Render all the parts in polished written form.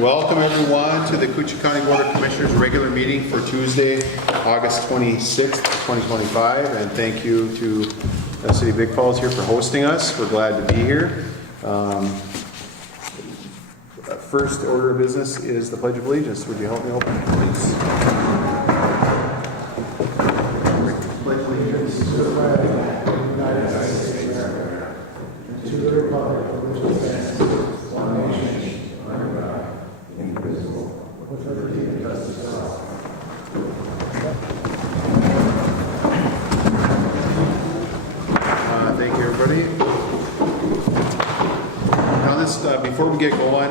Welcome everyone to the Koochiching County Board of Commissioners regular meeting for Tuesday, August 26th, 2025. And thank you to City of Big Falls here for hosting us. We're glad to be here. First order of business is the Pledge of Allegiance. Would you help me open it, please? Pledge allegiance to the flag of the United States of America, and to the republic for which it stands, one nation, under God, indivisible, with liberty and justice for all. Thank you, everybody. Now, before we get going,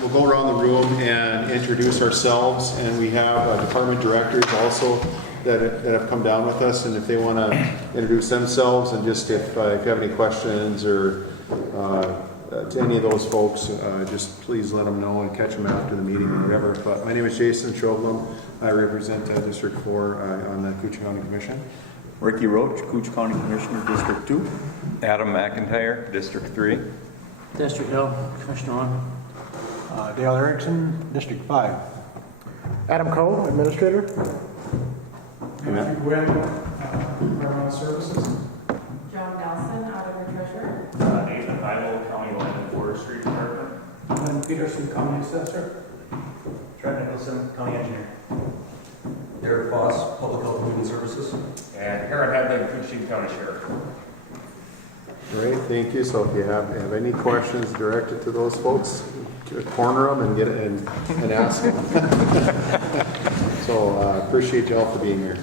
we'll go around the room and introduce ourselves, and we have department directors also that have come down with us, and if they want to introduce themselves, and just if you have any questions or to any of those folks, just please let them know and catch them after the meeting or whatever. But my name is Jason Chauvelin. I represent District 4 on the Koochiching County Commission. Ricky Roach, Koochiching County Commissioner, District 2. Adam McIntyre, District 3. District Hill, Commissioner 1. Dale Erickson, District 5. Adam Coe, Administrator. Matthew Gwen, Environmental Services. John Nelson, Auditor Treasurer. Nathan Heidel, County Land and Forestry Department. Lynn Peterson, County Assessor. Trent Nicholson, County Engineer. Derek Foss, Public Health and Human Services. And Aaron Hedlund, Koochiching County Sheriff. Great, thank you. So if you have any questions directed to those folks, corner them and get it and ask them. So appreciate you all for being here.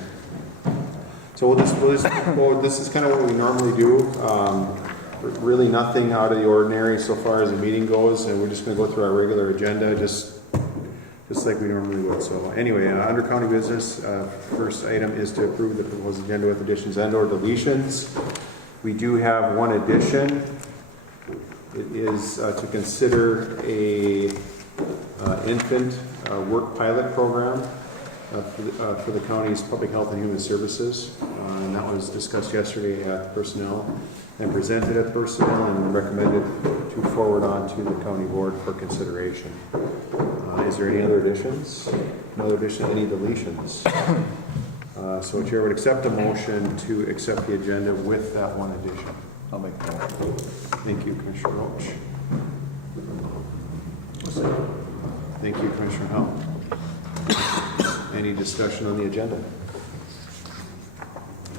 So this is kind of what we normally do. Really nothing out of the ordinary so far as the meeting goes, and we're just going to go through our regular agenda, just like we normally would. So anyway, under county business, first item is to approve the proposed agenda with additions and/or deletions. We do have one addition. It is to consider a infant work pilot program for the county's Public Health and Human Services. And that was discussed yesterday at personnel and presented at personnel and recommended to forward on to the county board for consideration. Is there any other additions? No other addition, any deletions? So Chair would accept a motion to accept the agenda with that one addition. I'll make the motion. Thank you, Commissioner Roach. Thank you, Commissioner Howell. Any discussion on the agenda?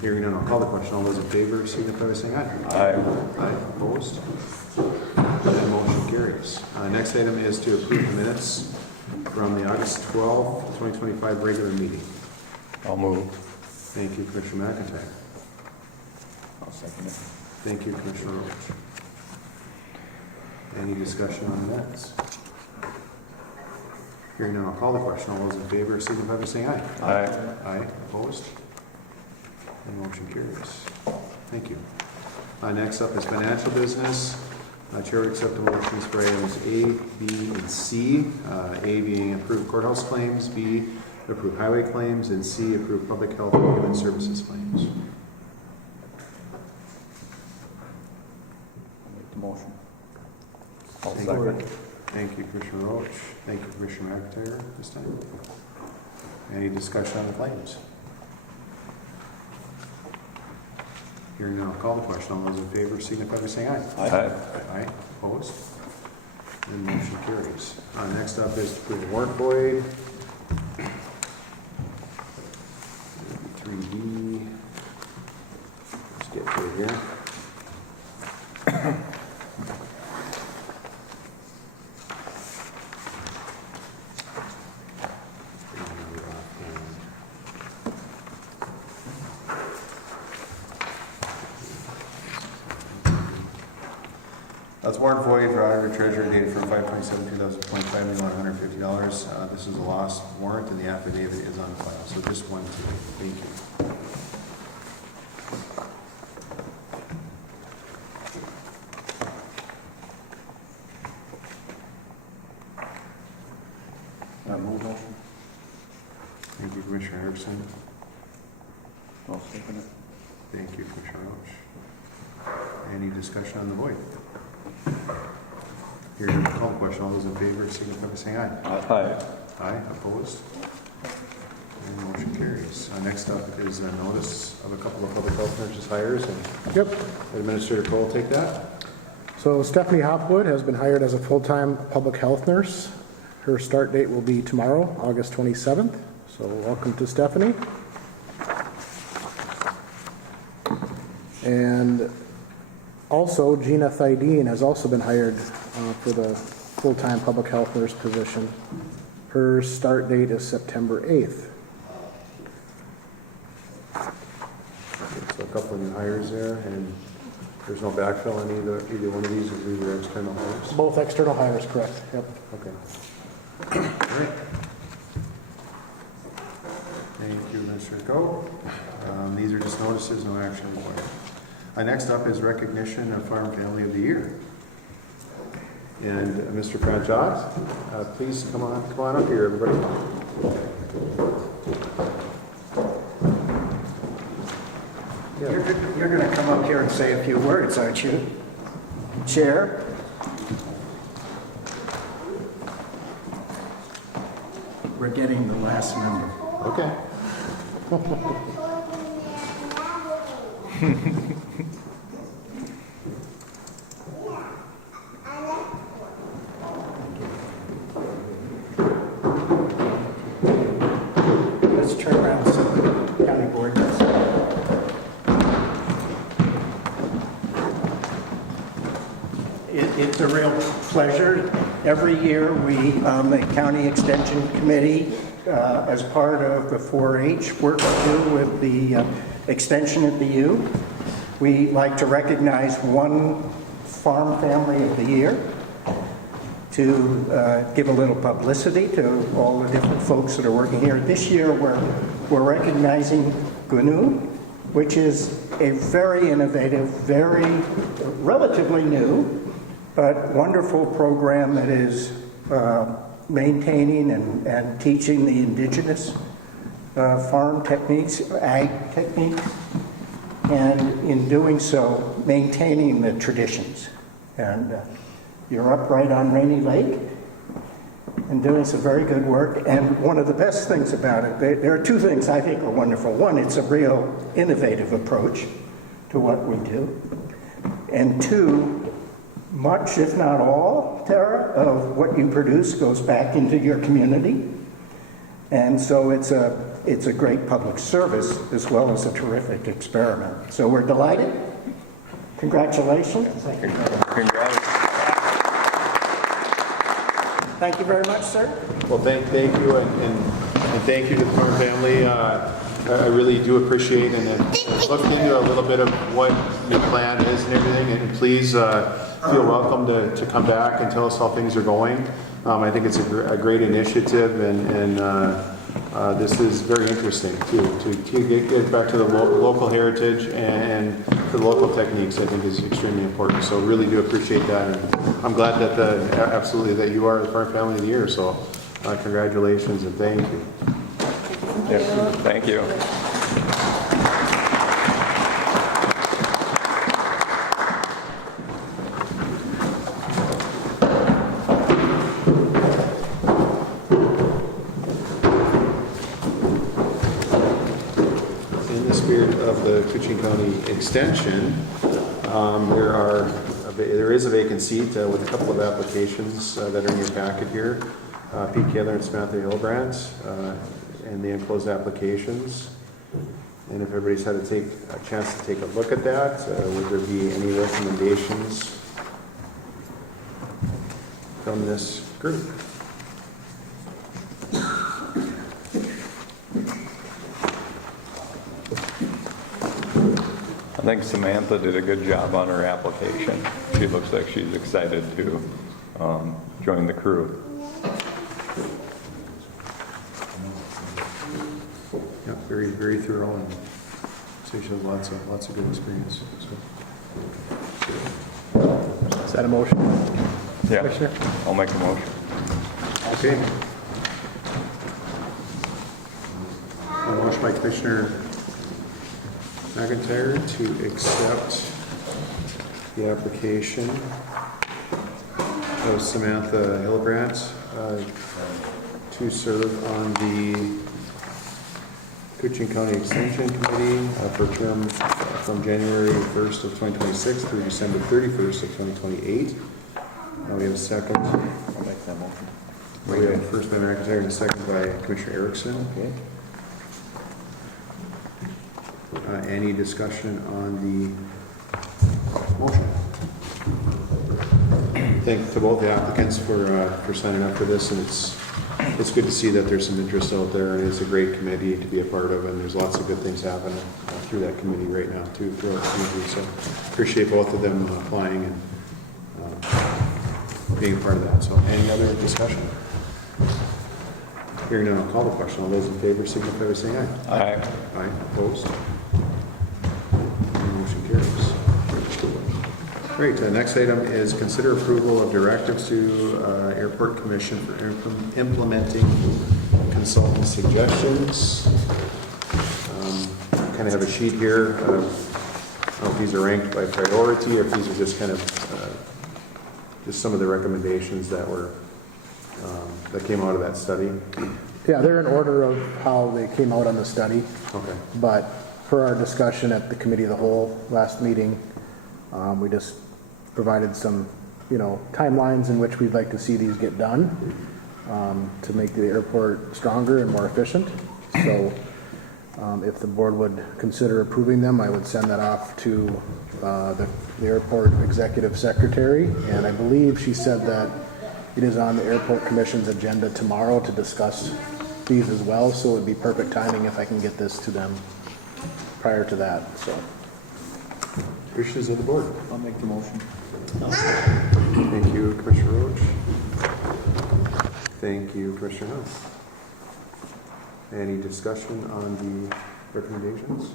Hearing none, I'll call the question. All those in favor signify by saying aye. Aye. Aye. Opposed? That motion carries. Next item is to approve the minutes from the August 12th, 2025 regular meeting. I'll move. Thank you, Commissioner McIntyre. I'll second it. Thank you, Commissioner Roach. Any discussion on the minutes? Hearing none, I'll call the question. All those in favor signify by saying aye. Aye. Aye. Opposed? The motion carries. Thank you. Next up is financial business. Chair would accept the motions for items A, B, and C. A being approved courthouse claims, B, approved highway claims, and C, approved public health and human services claims. I'll make the motion. I'll Thank second. you. Thank you, Commissioner Roach. Thank you, Commissioner McIntyre, this time. Any discussion on the claims? Hearing none, I'll call the question. All those in favor signify by saying aye. Aye. Aye. Opposed? And motion carries. Next up is to approve the warrant void. 3D. Let's get to it here. That's warrant void for auditor treasurer dated from 5/27/2025 in the amount of $150. This is a lost warrant and the affidavit is on file. So just one today. Thank you. Move motion. Thank you, Commissioner Erickson. I'll second it. Thank you, Commissioner Roach. Any discussion on the void? Hearing none, call the question. All those in favor signify by saying aye. Aye. Aye, opposed? And motion carries. Next up is a notice of a couple of public health nurses hires, and Yep. Administrator Cole will take that. So Stephanie Hopwood has been hired as a full-time public health nurse. Her start date will be tomorrow, August 27th. So welcome to Stephanie. And also Gina Thydeen has also been hired for the full-time public health nurse position. Her start date is September 8th. So a couple of new hires there, and there's no backfill on either one of these, or these are external hires? Both external hires, correct? Yep. Okay. All right. Thank you, Mr. Go. These are just notices, no action required. Next up is recognition of Farm Family of the Year. And Mr. Franchot, please come on up here, everybody. You're going to come up here and say a few words, aren't you? Chair? We're getting the last number. Okay. Let's turn around so the county board does. It's a real pleasure. Every year we, the County Extension Committee, as part of the 4-H work we do with the extension at the U, we like to recognize one farm family of the year to give a little publicity to all the different folks that are working here. This year we're recognizing GNU, which is a very innovative, very relatively new, but wonderful program that is maintaining and teaching the indigenous farm techniques, ag techniques, and in doing so, maintaining the traditions. And you're up right on Rainy Lake and doing some very good work. And one of the best things about it, there are two things I think are wonderful. One, it's a real innovative approach to what we do. And two, much, if not all, Tara, of what you produce goes back into your community. And so it's a great public service as well as a terrific experiment. So we're delighted. Congratulations. Congrats. Thank you very much, sir. Well, thank you, and thank you to the Farm family. I really do appreciate, and look into a little bit of what your plan is and everything, and please feel welcome to come back and tell us how things are going. I think it's a great initiative, and this is very interesting to get back to the local heritage and to the local techniques. I think is extremely important. So really do appreciate that, and I'm glad that absolutely that you are the Farm Family of the Year. So congratulations and thank you. Yes, thank you. Of the Koochiching County Extension, there is a vacant seat with a couple of applications that are in your packet here. Pete Kaler and Samantha Hillbrandt, and the enclosed applications. And if everybody's had a chance to take a look at that, would there be any recommendations from this group? I think Samantha did a good job on her application. She looks like she's excited to join the crew. Yeah, very, very thorough, and so she has lots of good experience. So. Is that a motion? Yeah, Commissioner? I'll make a motion. Okay. A motion by Commissioner McIntyre to accept the application of Samantha Hillebrandt to serve on the Koochiching County Extension Committee for a term from January 1st of 2026 through December 31st of 2028. We have a second. I'll make that motion. We have a first by McIntyre and a second by Commissioner Erickson. Okay. Any discussion on the motion? Thank to both the applicants for signing up for this, and it's good to see that there's some interest out there, and it's a great committee to be a part of, and there's lots of good things happening through that committee right now too, through our community. So appreciate both of them applying and being a part of that. So any other discussion? Hearing none, I'll call the question. All those in favor signify by saying aye. Aye. Aye, opposed? Motion carries. Great, next item is consider approval of directives to Airport Commission for implementing consultant suggestions. Kind of have a sheet here. I don't know if these are ranked by priority or if these are just kind of just some of the recommendations that were that came out of that study. Yeah, they're in order of how they came out on the study, Okay. but for our discussion at the committee of the whole last meeting, we just provided some, timelines in which we'd like to see these get done to make the airport stronger and more efficient. So if the board would consider approving them, I would send that off to the airport executive secretary, and I believe she said that it is on the airport commission's agenda tomorrow to discuss these as well, so it would be perfect timing if I can get this to them prior to that. So Wishes of the board. I'll make the motion. Thank you, Commissioner Roach. Thank you, Commissioner Hunt. Any discussion on the recommendations?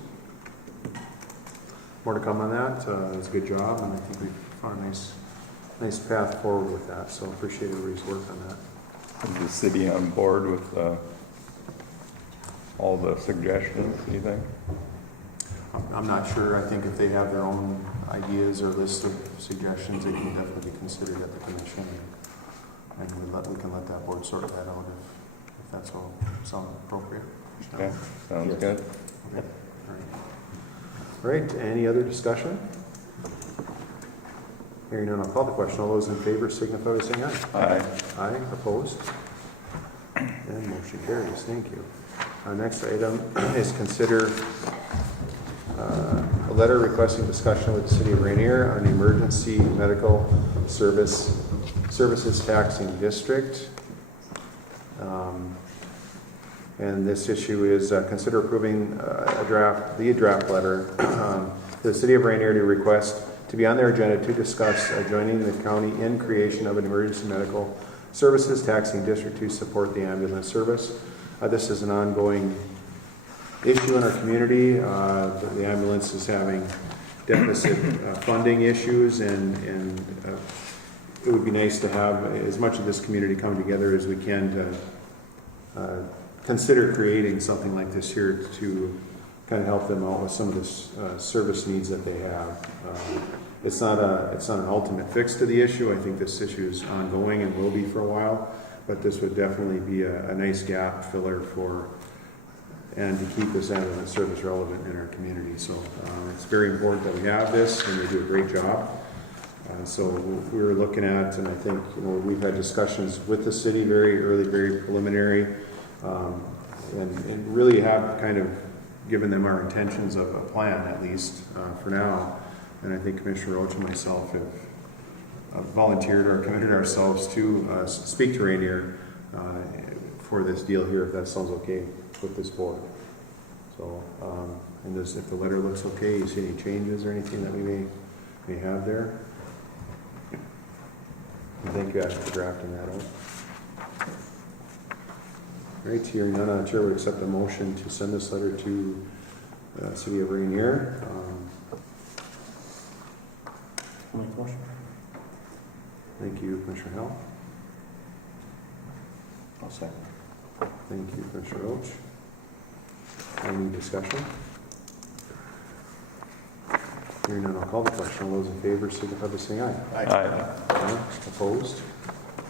More to come on that. It's a good job, and I think we found a nice path forward with that. So appreciate everybody's work on that. Is the city on board with all the suggestions, do you think? I'm not sure. I think if they have their own ideas or list of suggestions, they can definitely be considered at the commission, and we can let that board sort that out if that's all sound appropriate. Okay, sounds good. Okay. All right. Any other discussion? Hearing none, I'll call the question. All those in favor signify by saying aye. Aye. Aye. Opposed? And motion carries. Thank you. Our next item is consider a letter requesting discussion with the City of Rainier on emergency medical services taxing district. And this issue is consider approving the draft letter to the City of Rainier to request to be on their agenda to discuss joining the county in creation of an emergency medical services taxing district to support the ambulance service. This is an ongoing issue in our community. The ambulance is having deficit funding issues, and it would be nice to have as much of this community come together as we can to consider creating something like this here to kind of help them out with some of the service needs that they have. It's not an ultimate fix to the issue. I think this issue is ongoing and will be for a while, but this would definitely be a nice gap filler and to keep this ambulance service relevant in our community. So it's very important that we have this, and they do a great job. So we were looking at, and I think we've had discussions with the city, very early, very preliminary, and really have kind of given them our intentions of a plan, at least for now. And I think Commissioner Roach and myself have volunteered or committed ourselves to speak to Rainier for this deal here, if that sounds okay with this board. So, and if the letter looks okay, you see any changes or anything that we may have there? And thank you, Ash, for drafting that out. All right, hearing none, Chair would accept a motion to send this letter to the City of Rainier. I'll make the motion. Thank you, Commissioner Hell. I'll second. Thank you, Commissioner Roach. Any discussion? Hearing none, I'll call the question. All those in favor signify by saying aye. Aye. Aye. Opposed?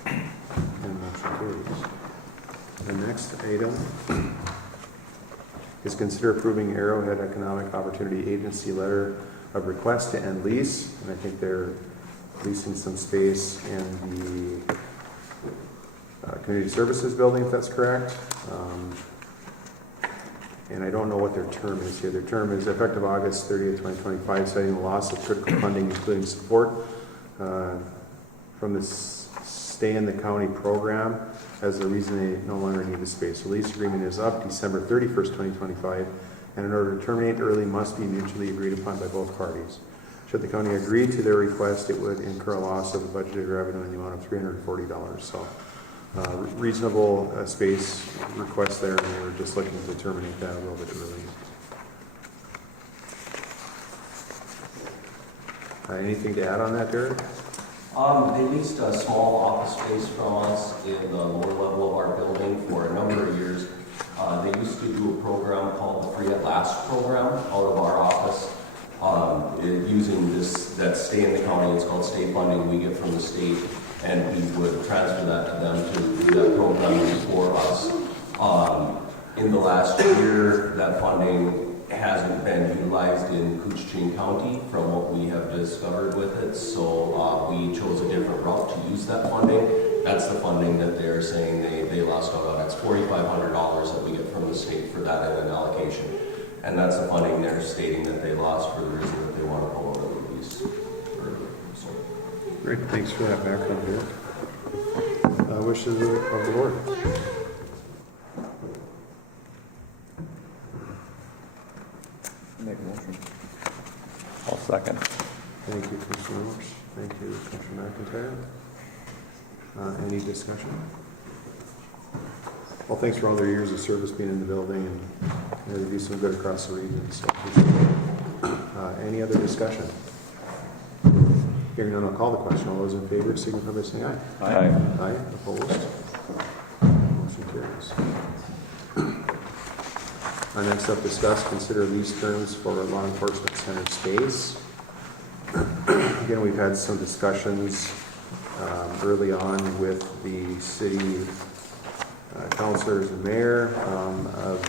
And motion carries. The next item is consider approving Arrowhead Economic Opportunity Agency letter of request to end lease. And I think they're leasing some space in the community services building, if that's correct. And I don't know what their term is here. Their term is effective August 30th, 2025, citing the loss of critical funding, including support from the Stay in the County program as the reason they no longer need the space. The lease agreement is up December 31st, 2025, and in order to terminate early must be mutually agreed upon by both parties. Should the county agree to their request, it would incur a loss of the budgeted revenue in the amount of $340. So reasonable space request there, and they were just looking to terminate that a little bit early. Anything to add on that, Derek? They leased a small office space from us in the lower level of our building for a number of years. They used to do a program called the Free at Last program out of our office. Using that stay in the county, it's called state funding we get from the state, and we would transfer that to them to do that program for us. In the last year, that funding hasn't been utilized in Koochiching County from what we have discovered with it, so we chose a different route to use that funding. That's the funding that they're saying they lost out on. It's $4,500 that we get from the state for that in an allocation. And that's the funding they're stating that they lost for the reason that they want to pull over the lease early. So. Great, thanks for that background, Derek. Wishes of the board. Make a motion. I'll second. Thank you, Commissioner Roach. Thank you, Commissioner McIntyre. Any discussion? Well, thanks for all their years of service being in the building, and they do some good across the region. So, any other discussion? Hearing none, I'll call the question. All those in favor signify by saying aye. Aye. Aye. Opposed? Motion carries. Next up, discuss, consider lease terms for law enforcement center space. Again, we've had some discussions early on with the city councilors and mayor of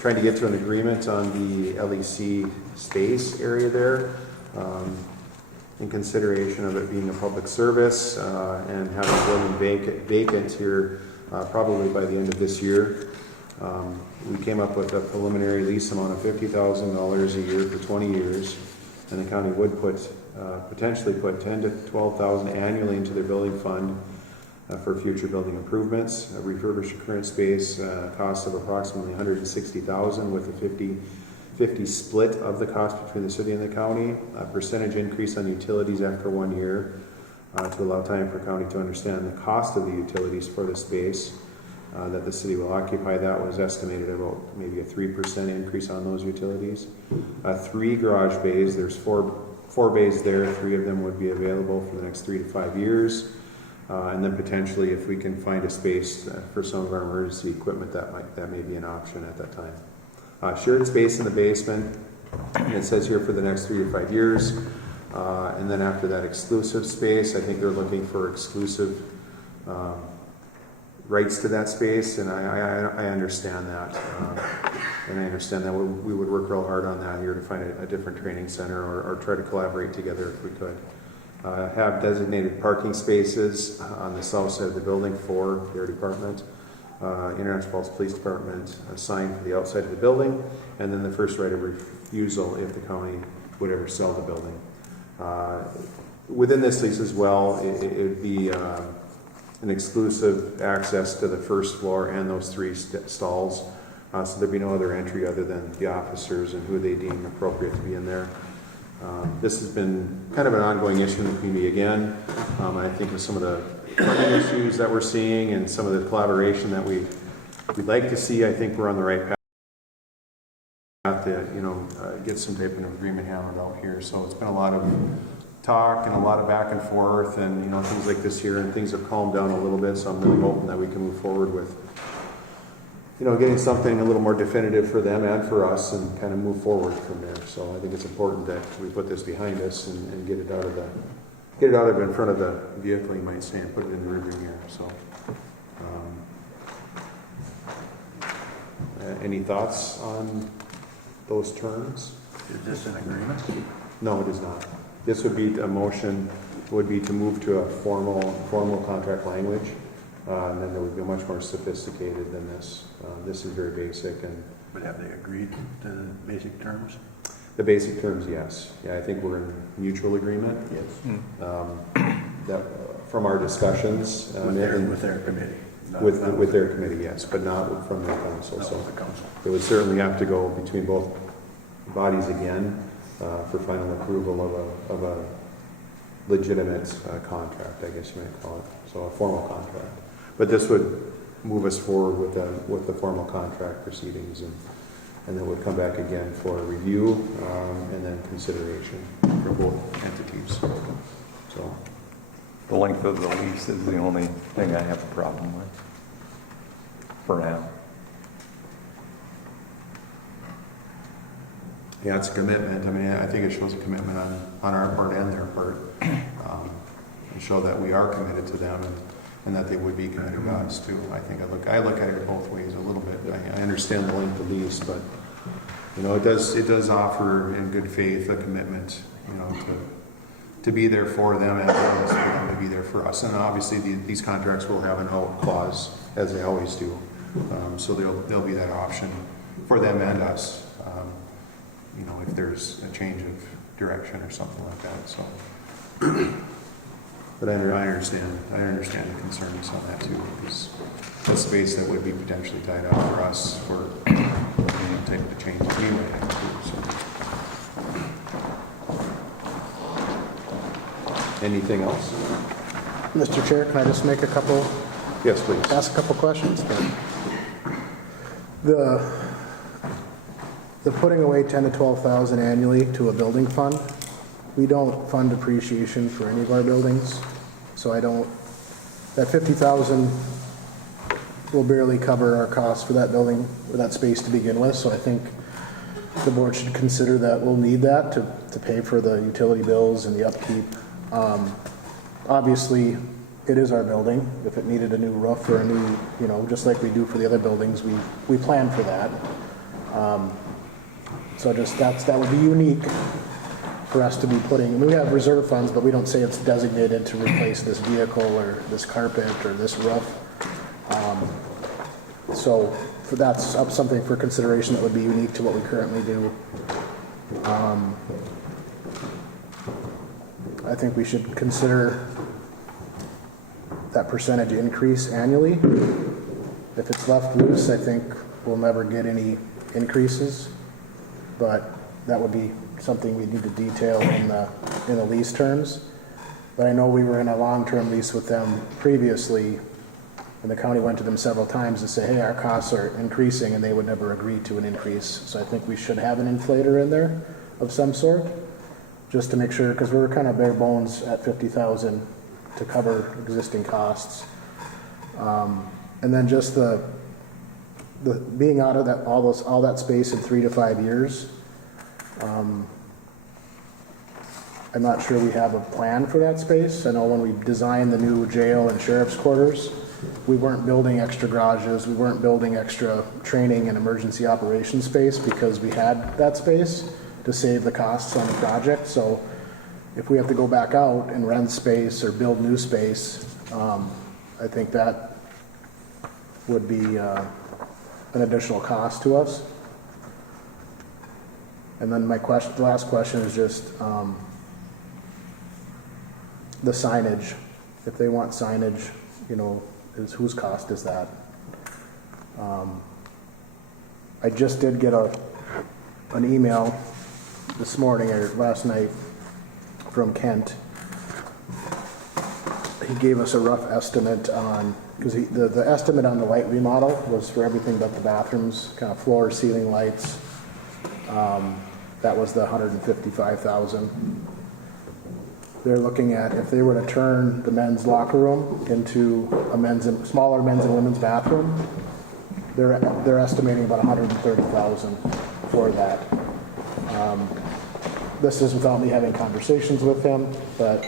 trying to get to an agreement on the LEC space area there in consideration of it being a public service and having the building vacant here probably by the end of this year. We came up with a preliminary lease amount of $50,000 a year for 20 years, and the county would potentially put $10,000 to $12,000 annually into their building fund for future building improvements. Refurbish the current space, cost of approximately $160,000 with a 50-50 split of the cost between the city and the county. A percentage increase on utilities after 1 year to allow time for county to understand the cost of the utilities for the space that the city will occupy. That was estimated about maybe a 3% increase on those utilities. 3 garage bays. There's four bays there. 3 of them would be available for the next 3 to 5 years. And then potentially, if we can find a space for some of our emergency equipment, that may be an option at that time. Shared space in the basement. And it says here for the next 3 to 5 years. And then after that, exclusive space. I think they're looking for exclusive rights to that space, and I understand that. And I understand that we would work real hard on that here to find a different training center or try to collaborate together if we could. Have designated parking spaces on the south side of the building for their department. International Falls Police Department assigned for the outside of the building, and then the first right of refusal if the county would ever sell the building. Within this lease as well, it would be an exclusive access to the first floor and those 3 stalls, so there'd be no other entry other than the officers and who they deem appropriate to be in there. This has been kind of an ongoing issue in the community again. I think with some of the funding issues that we're seeing and some of the collaboration that we'd like to see, I think we're on the right path to get some type of agreement hammered out here. So it's been a lot of talk and a lot of back and forth, and things like this here, and things have calmed down a little bit. So I'm really hoping that we can move forward with getting something a little more definitive for them and for us and kind of move forward from there. So I think it's important that we put this behind us and get it out of in front of the vehicle, you might say, and put it in the rearview mirror. So, any thoughts on those terms? Is this an agreement? No, it is not. This would be a motion, would be to move to a formal contract language, and then it would be much more sophisticated than this. This is very basic, and But have they agreed to the basic terms? the basic terms, yes. Yeah, I think we're in mutual agreement. Yes. That from our discussions With their committee? not with their committee, yes, but not from the council. not So with the council. it would certainly have to go between both bodies again for final approval of a legitimate contract, I guess you might call it. So a formal contract. But this would move us forward with the formal contract proceedings, and then would come back again for review and then consideration for both entities. So The length of the lease is the only thing I have a problem with, for now. yeah, it's a commitment. I mean, I think it shows a commitment on our part and their part, and show that we are committed to them and that they would be committed to us too. I think I look at it both ways a little bit. I understand the length of lease, but it does offer in good faith a commitment, to be there for them and for them to be there for us. And obviously these contracts will have an out clause, as they always do. So there'll be that option for them and us, if there's a change of direction or something like that. So, but I understand the concerns on that too, because the space that would be potentially tied up for us for any type of changes we might have to do. So. Anything else? Mr. Chair, can I just make Yes, please. ask a couple questions? The putting away 10 to 12,000 annually to a building fund, we don't fund depreciation for any of our buildings, so that 50,000 will barely cover our costs for that building, or that space to begin with, so I think the board should consider that we'll need that to pay for the utility bills and the upkeep. Obviously, it is our building. If it needed a new roof or a new, just like we do for the other buildings, we plan for that. So that would be unique for us to be we have reserve funds, but we don't say it's designated to replace this vehicle or this carpet or this roof. So that's something for consideration that would be unique to what we currently do. I think we should consider that percentage increase annually. If it's left loose, I think we'll never get any increases, but that would be something we need to detail in the lease terms. But I know we were in a long-term lease with them previously, and the county went to them several times to say, hey, our costs are increasing, and they would never agree to an increase. So I think we should have an inflator in there of some sort, just to make sure, because we're kind of bare bones at 50,000 to cover existing costs. And then just the being out of that all that space in 3 to 5 years. I'm not sure we have a plan for that space. I know when we designed the new jail and sheriff's quarters, we weren't building extra garages, we weren't building extra training and emergency operations space because we had that space to save the costs on the project. So if we have to go back out and rent space or build new space, I think that would be an additional cost to us. And then the last question is just the signage. If they want signage, whose cost is that? I just did get an email this morning or last night from Kent. He gave us a rough estimate on, because the estimate on the light remodel was for everything but the bathrooms, kind of floor, ceiling lights. That was the $155,000. They're looking at if they were to turn the men's locker room into a smaller men's and women's bathroom, they're estimating about 130,000 for that. This is without me having conversations with him, but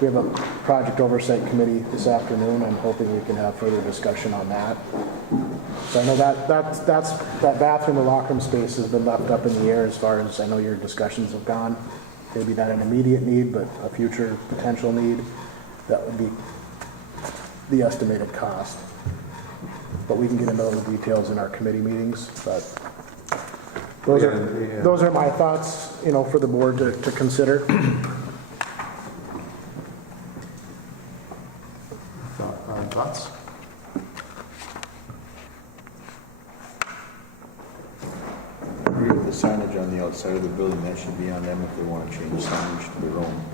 we have a project oversight committee this afternoon. I'm hoping we can have further discussion on that. So I know that bathroom or locker room space has been left up in the air as far as I know your discussions have gone. Maybe not an immediate need, but a future potential need. That would be the estimated cost. But we can get into those details in our committee meetings. But those are my thoughts, for the board to consider. Thoughts? The signage on the outside of the building, that should be on them if they want to change signage to their own.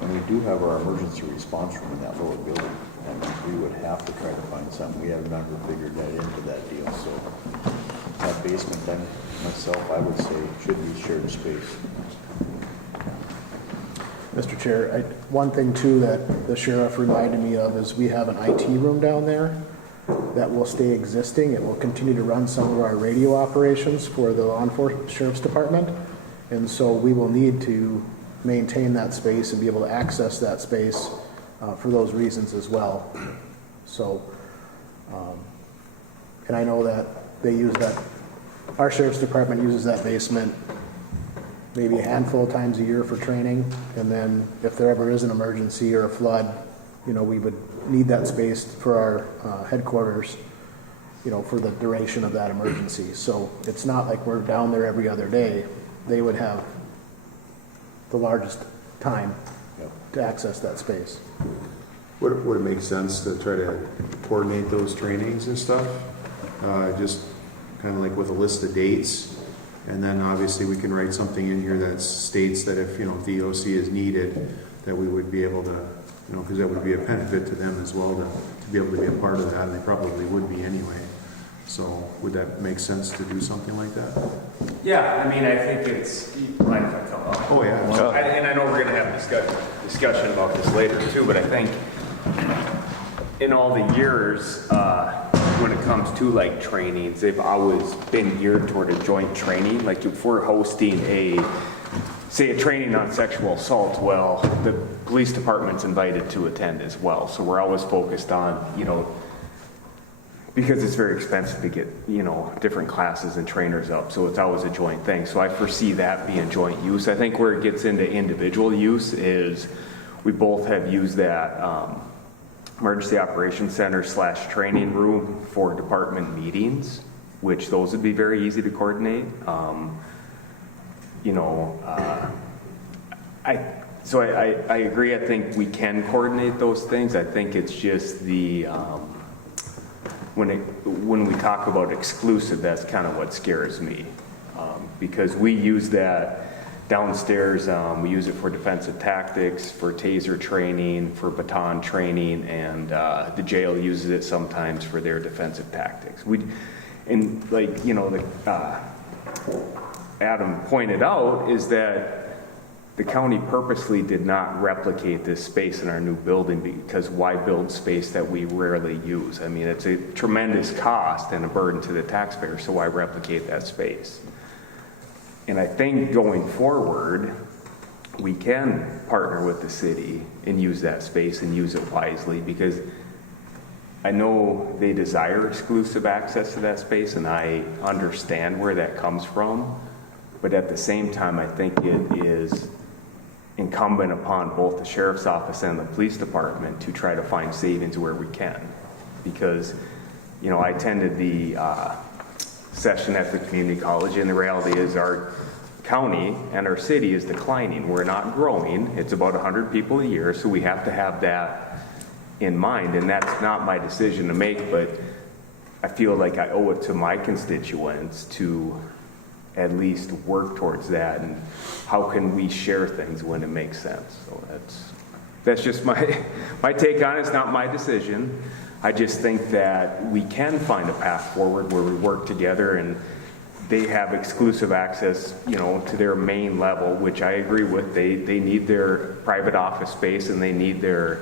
And we do have our emergency response room in that lower building, and we would have to try to find something. We have never figured that into that deal, so that basement, then myself, I would say, should be shared space. Mr. Chair, one thing too that the sheriff reminded me of is we have an IT room down there that will stay existing. It will continue to run some of our radio operations for the law enforcement sheriff's department. And so we will need to maintain that space and be able to access that space for those reasons as well. So, and I know that they use that, our sheriff's department uses that basement maybe a handful of times a year for training. And then if there ever is an emergency or a flood, we would need that space for our headquarters, for the duration of that emergency. So it's not like we're down there every other day. They would have the largest time to access that space. Would it make sense to try to coordinate those trainings and stuff? Just kind of like with a list of dates. And then obviously we can write something in here that states that if, DOC is needed, that we would be able to, because that would be a benefit to them as well to be able to be a part of that, and they probably would be anyway. So would that make sense to do something like that? Yeah, I think it's, mind if I come up? Oh, yeah. And I know we're going to have discussion about this later too, but I think in all the years, when it comes to like trainings, they've always been geared toward a joint training. Like if we're hosting a training on sexual assault, well, the police department's invited to attend as well. So we're always focused on, because it's very expensive to get, different classes and trainers up. So it's always a joint thing. So I foresee that being joint use. I think where it gets into individual use is we both have used that emergency operations center / training room for department meetings, which those would be very easy to coordinate. I agree. I think we can coordinate those things. I think it's just the when we talk about exclusive, that's kind of what scares me, because we use that downstairs. We use it for defensive tactics, for taser training, for baton training, and the jail uses it sometimes for their defensive tactics. Adam pointed out is that the county purposely did not replicate this space in our new building, because why build space that we rarely use? It's a tremendous cost and a burden to the taxpayer, so why replicate that space? And I think going forward, we can partner with the city and use that space and use it wisely, because I know they desire exclusive access to that space, and I understand where that comes from. But at the same time, I think it is incumbent upon both the sheriff's office and the police department to try to find savings where we can. Because, I attended the session at the community college, and the reality is our county and our city is declining. We're not growing. It's about 100 people a year, so we have to have that in mind. And that's not my decision to make, but I feel like I owe it to my constituents to at least work towards that, and how can we share things when it makes sense. So that's just my take on it. It's not my decision. I just think that we can find a path forward where we work together and they have exclusive access, to their main level, which I agree with. They need their private office space and they need their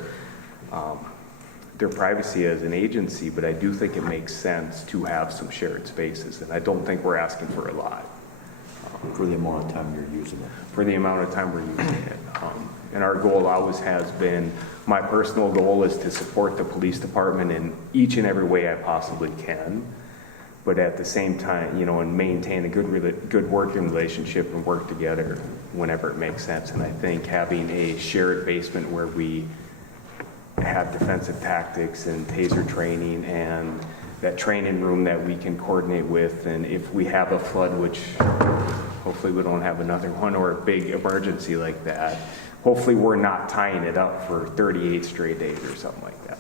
their privacy as an agency, but I do think it makes sense to have some shared spaces, and I don't think we're asking for a lot For the amount of time you're using it. for the amount of time we're using it. And our goal always has been, my personal goal is to support the police department in each and every way I possibly can, but at the same time, you know, and maintain a good working relationship and work together whenever it makes sense. And I think having a shared basement where we have defensive tactics and taser training and that training room that we can coordinate with, and if we have a flood, which hopefully we don't have another one, or a big emergency like that, hopefully we're not tying it up for 38 straight days or something like that.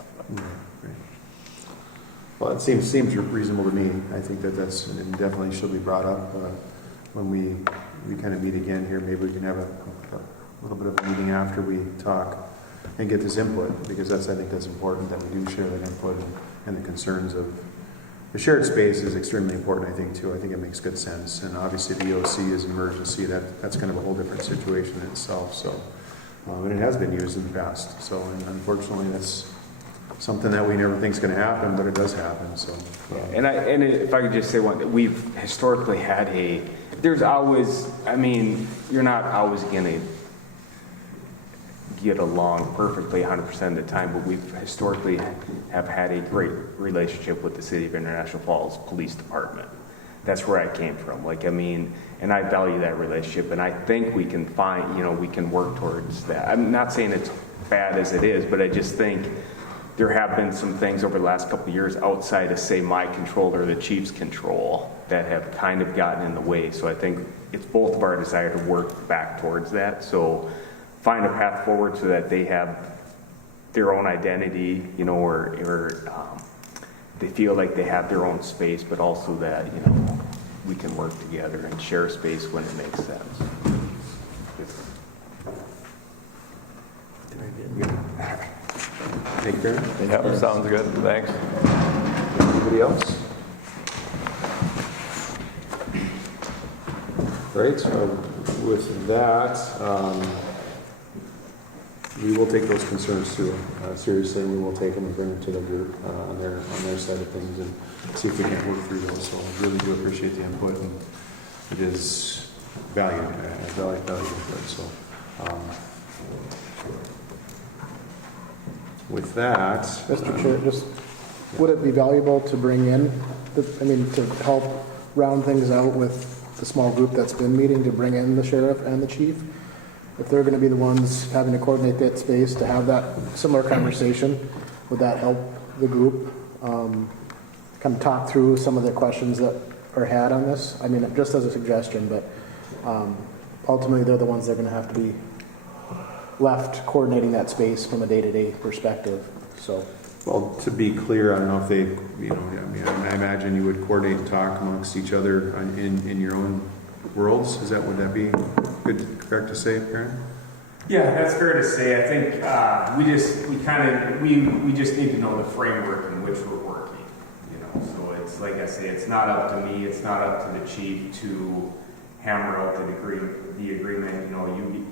Well, it seems reasonable to me. I think that's, and definitely should be brought up when we kind of meet again here. Maybe we can have a little bit of a meeting after we talk and get this input, because I think that's important that we do share that input and the concerns of the shared space is extremely important, I think, too. I think it makes good sense. And obviously the EOC is an emergency. That's kind of a whole different situation in itself. So, and it has been used in the past. So, and unfortunately, that's something that we never think is going to happen, but it does happen. So, And if I could just say one, we've historically had there's always, I mean, you're not always going to get along perfectly 100% of the time, but we've historically have had a great relationship with the City of International Falls Police Department. That's where I came from. Like, I mean, and I value that relationship, and I think we can find, you know, we can work towards that. I'm not saying it's bad as it is, but I just think there have been some things over the last couple of years outside of, say, my control or the chief's control that have kind of gotten in the way. So I think it's both of our desire to work back towards that. So find a path forward so that they have their own identity, you know, or they feel like they have their own space, but also that, you know, we can work together and share space when it makes sense. thank you, Karen. Yeah, sounds good. Thanks. Anybody else? Great. With that, we will take those concerns too seriously, and we will take them and bring them to the group on their side of things and see if we can work through those. So I really do appreciate the input, and it is valued. I value input. So with that, Mr. Chair, just, would it be valuable to bring in, to help round things out with the small group that's been meeting, to bring in the sheriff and the chief? If they're going to be the ones having to coordinate that space, to have that similar conversation, would that help the group kind of talk through some of the questions that are had on this? I mean, just as a suggestion, but ultimately they're the ones that are going to have to be left coordinating that space from a day-to-day perspective. So, well, to be clear, I don't know if they, you know, I mean, I imagine you would coordinate and talk amongst each other in your own worlds. Would that be correct to say, Karen? Yeah, that's fair to say. I think we just need to know the framework in which we're working. You know, so it's like I say, it's not up to me. It's not up to the chief to hammer out the agreement. You know,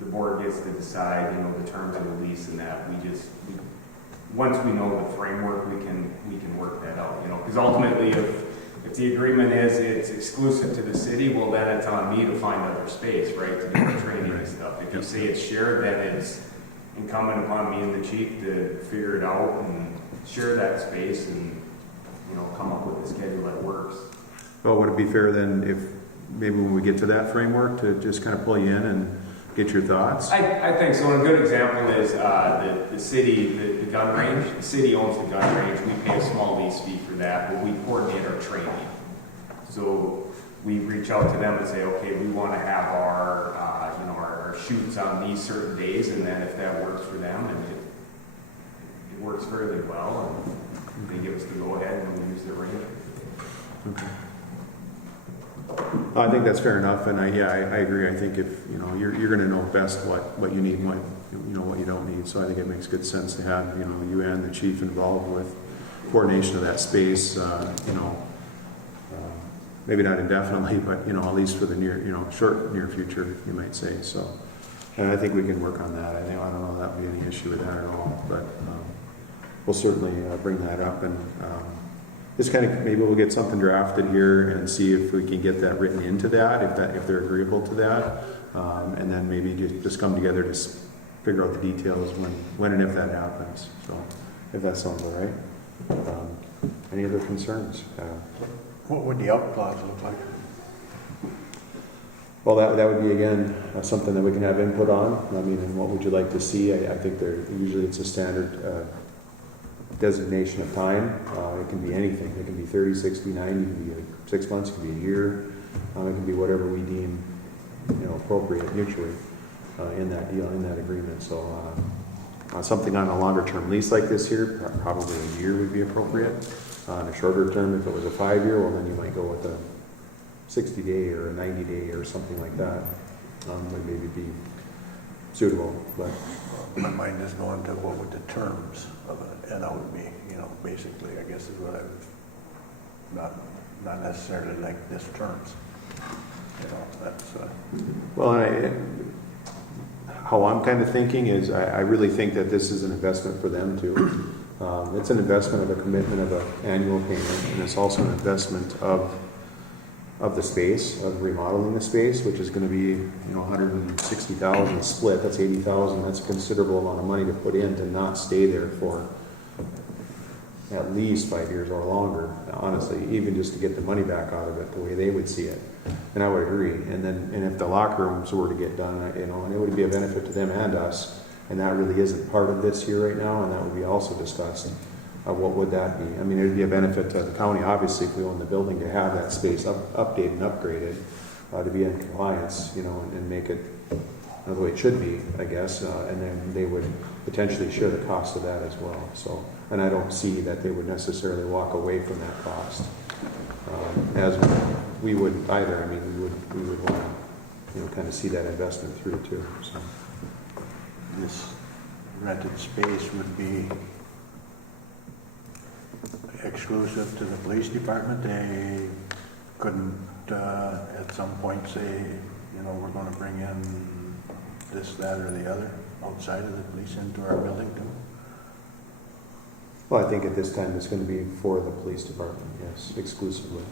the board gets to decide. You know, the terms of the lease and that. Once we know the framework, we can work that out. You know, because ultimately, if the agreement is it's exclusive to the city, well, then it's on me to find other space, right, to do the training and stuff. If you say it's shared, then it's incumbent upon me and the chief to figure it out and share that space and, you know, come up with a schedule that works. Well, would it be fair then if maybe when we get to that framework to just kind of pull you in and get your thoughts? I think so. And a good example is the city, the gun range. The city owns the gun range. We pay a small lease fee for that, but we coordinate our training. So we reach out to them and say, okay, we want to have our shoots on these certain days, and then if that works for them, and it works fairly well, and they give us the go ahead, and we use their range. Okay. I think that's fair enough, and I agree. I think if you know you're going to know best what you need and what you don't need. So I think it makes good sense to have you and the chief involved with coordination of that space. Maybe not indefinitely, but at least for the near future, you might say. So, and I think we can work on that. I don't know that would be any issue with that at all. But we'll certainly bring that up and just kind of, maybe we'll get something drafted here and see if we can get that written into that, if they're agreeable to that. And then maybe just come together to figure out the details when and if that happens. So if that sounds all right. Any other concerns? What would the out clause look like? Well, that would be, again, something that we can have input on. I mean, and what would you like to see? I think usually it's a standard designation of time. It can be anything. It can be 30, 60, 90, it can be like 6 months, it can be a year. It can be whatever we deem, appropriate mutually in that deal, in that agreement. So something on a longer term lease like this here, probably a year would be appropriate. On a shorter term, if it was a 5-year, well, then you might go with a 60-day or a 90-day or something like that. Would maybe be suitable. But My mind is going to what would the terms of an out be, basically, I guess is what I was, not necessarily like this terms. That's, well, how I'm kind of thinking is I really think that this is an investment for them too. It's an investment of a commitment of an annual payment, and it's also an investment of the space, of remodeling the space, which is going to be, $160,000 split. That's $80,000. That's a considerable amount of money to put in to not stay there for at least 5 years or longer. Honestly, even just to get the money back out of it the way they would see it, and I would agree. And if the locker rooms were to get done, and it would be a benefit to them and us, and that really isn't part of this here right now, and that would be also discussed. What would that be? I mean, it would be a benefit to the county, obviously, if we own the building, to have that space updated and upgraded, to be in compliance, and make it the way it should be, I guess, and then they would potentially share the cost of that as well. So, and I don't see that they would necessarily walk away from that cost, as we would either. I mean, we would want to, kind of see that investment through too. So. this rented space would be exclusive to the police department. They couldn't at some point say, we're going to bring in this, that, or the other outside of the police into our building too. Well, I think at this time it's going to be for the police department, yes, exclusively.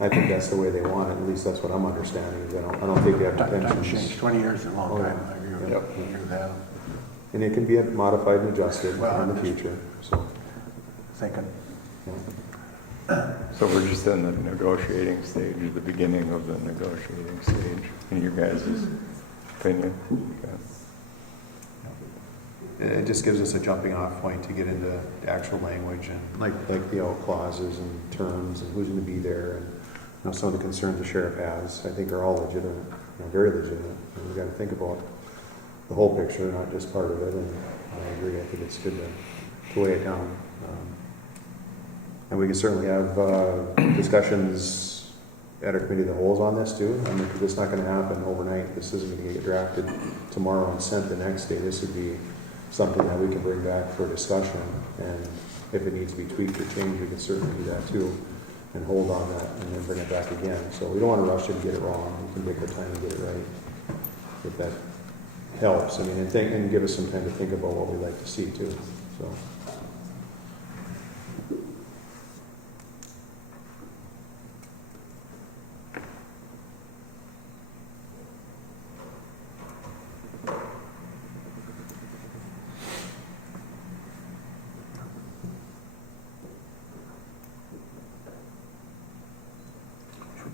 I think that's the way they want it. At least that's what I'm understanding. Is I don't think they have Times intentions. changed. 20 years is a long time. I agree with Yep. you. I agree with that. And it can be modified and adjusted Well, in the I'm just- future. So, Thinking. So we're just in the negotiating stage, the beginning of the negotiating stage, in your guys' opinion? Okay. it just gives us a jumping off point to get into the actual language and like the out clauses and terms and who's going to be there, and some of the concerns the sheriff has, I think, are all legitimate, very legitimate. And we've got to think about the whole picture, not just part of it. And I agree. I think it's good to weigh it down. And we can certainly have discussions at our committee of the wholes on this too. I mean, it's not going to happen overnight. This isn't going to get drafted tomorrow and sent the next day. This would be something that we can bring back for discussion. And if it needs to be tweaked or changed, we can certainly do that too, and hold on that and then bring it back again. So we don't want to rush it and get it wrong. We can take our time and get it right, if that helps. I mean, and give us some time to think about what we'd like to see too. So.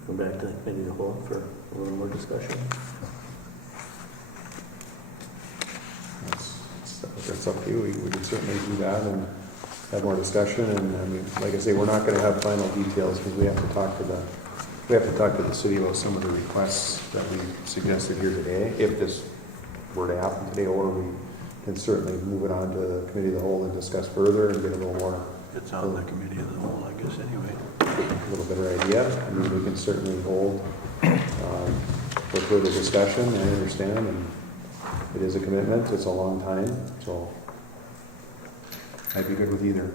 Go back to maybe the whole for a little more discussion. That's up to you. We can certainly do that and have more discussion. And I mean, like I say, we're not going to have final details because we have to talk to the city about some of the requests that we suggested here today. If this were to happen today, or we can certainly move it on to the committee of the whole and discuss further and get a little more. It's on the committee of the whole, I guess, anyway. A little better idea. I mean, we can certainly hold for further discussion. I understand, and it is a commitment. It's a long time, so I'd be good with either.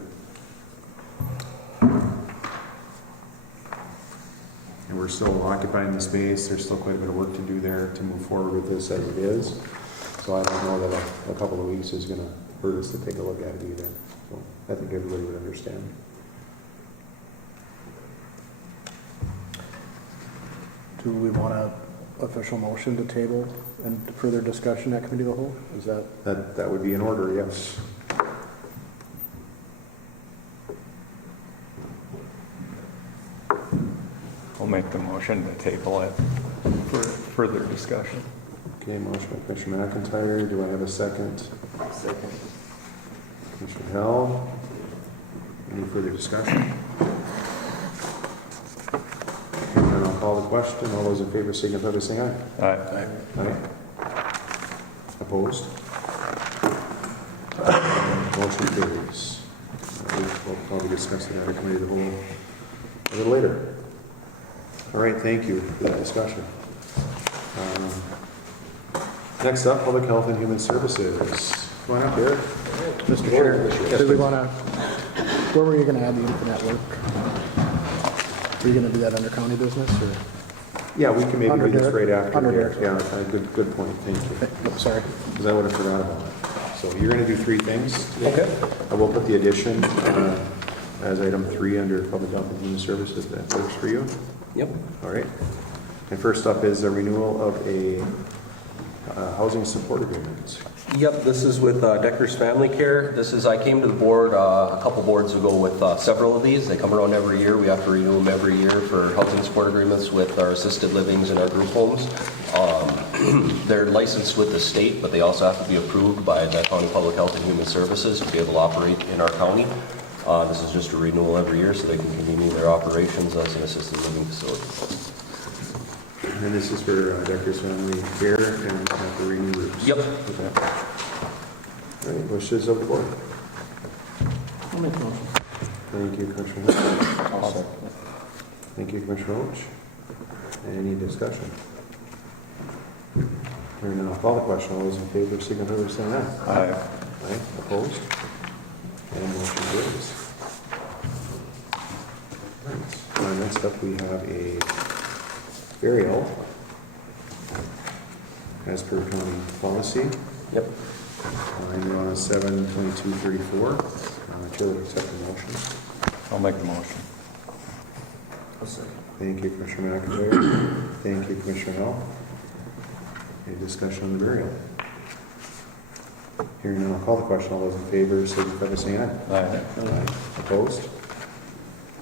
And we're still occupying the space. There's still quite a bit of work to do there to move forward with this as it is. So I don't know that a couple of weeks is going to hurt us to take a look at it either. So. I think everybody would understand. Do we want a official motion to table and further discussion at committee of the whole? Is that? That would be in order, yes. I'll make the motion to table it for further discussion. Okay, motion by Commissioner McIntyre. Do I have a second? Second. Commissioner Hell. Any further discussion? Hearing none, I'll call the question. All those in favor signify by saying aye. Aye. Aye. Opposed? Motion carries. We'll probably discuss that at committee of the whole a little later. All right, thank you for that discussion. Next up, Public Health and Human Services. Come on up here. Mr. Chair, do we want to, where were you going to add the infant network? Were you going to do that under county business or? Yeah, we can maybe Under do this Derek? right after. Under Derek. Yeah, good point, thank you. Oops, sorry. Because I would have forgot about it. So you're going to do three things today. Okay. I will put the addition as item 3 under Public Health and Human Services. That works for you? Yep. All right. And first up is a renewal of a housing support agreement. Yep, this is with Decker's Family Care. I came to the board a couple boards ago with several of these. They come around every year. We have to renew them every year for housing support agreements with our assisted livings and our group homes. They're licensed with the state, but they also have to be approved by the County Public Health and Human Services to be able to operate in our county. This is just a renewal every year so they can continue their operations as an assisted living facility. And this is for Decker's Family Care and have to renew roofs. Yep. Okay. All right, wishes of the board. I'll make the motion. Thank you, Commissioner Hill. I'll second. Thank you, Commissioner Roach. Any discussion? Hearing none, I'll call the question. All those in favor signify by saying aye. Aye. Aye. Opposed? And motion carries. Right. Next up, we have a burial as per county policy. Yep. We're on 7/22/34. Chair will accept the motion. I'll make the motion. Thank you, Commissioner McIntyre. Thank you, Commissioner Hall. Any discussion on the burial? Hearing none, I'll call the question. All those in favor signify by saying aye. Aye. Aye. Opposed?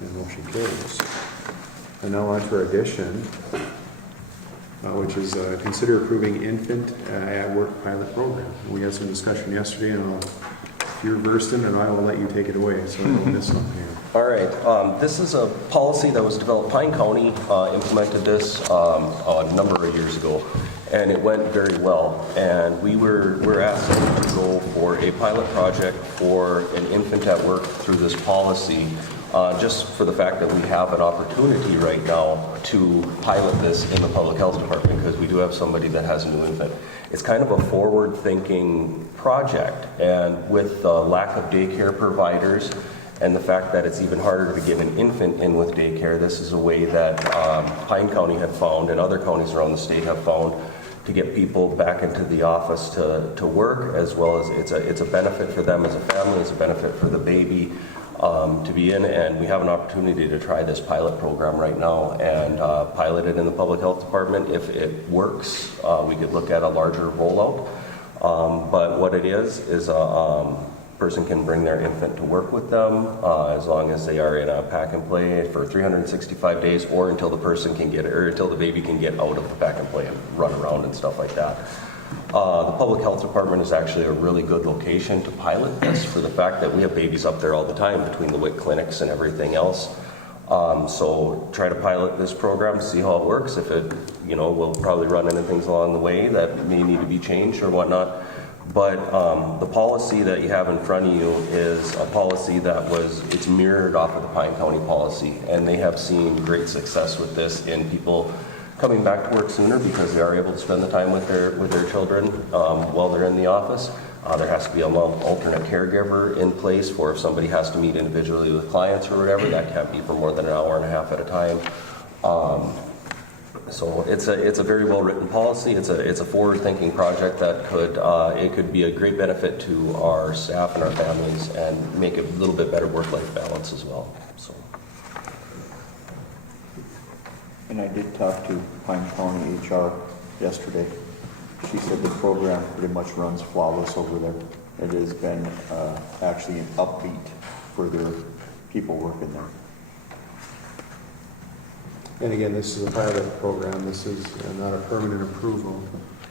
And motion carries. And now on to our addition, which is consider approving infant at work pilot program. We had some discussion yesterday, and if you're versed in it, I will let you take it away, so I don't miss something here. All right. This is a policy that was developed. Pine County implemented this a number of years ago, and it went very well. And we're asked to go for a pilot project for an infant at work through this policy, just for the fact that we have an opportunity right now to pilot this in the public health department because we do have somebody that has a new infant. It's kind of a forward-thinking project, and with the lack of daycare providers and the fact that it's even harder to get an infant in with daycare, this is a way that Pine County had found and other counties around the state have found to get people back into the office to work, as well as it's a benefit for them as a family, it's a benefit for the baby to be in, and we have an opportunity to try this pilot program right now and pilot it in the public health department. If it works, we could look at a larger rollout, but what it is a person can bring their infant to work with them as long as they are in a pack and play for 365 days or until the person can get, or until the baby can get out of the pack and play and run around and stuff like that. The public health department is actually a really good location to pilot this for the fact that we have babies up there all the time between the WIC clinics and everything else. So try to pilot this program, see how it works. If it, we'll probably run into things along the way that may need to be changed or whatnot. But the policy that you have in front of you is a policy that it's mirrored off of the Pine County policy, and they have seen great success with this in people coming back to work sooner because they are able to spend the time with their children while they're in the office. There has to be an alternate caregiver in place for if somebody has to meet individually with clients or whatever. That can't be for more than an hour and a half at a time. So it's a very well-written policy. It's a forward-thinking project that could be a great benefit to our staff and our families and make a little bit better work-life balance as well. So. And I did talk to Pine County HR yesterday. She said the program pretty much runs flawless over there. It has been actually an upbeat for their people working there. And again, this is a pilot program. This is not a permanent approval.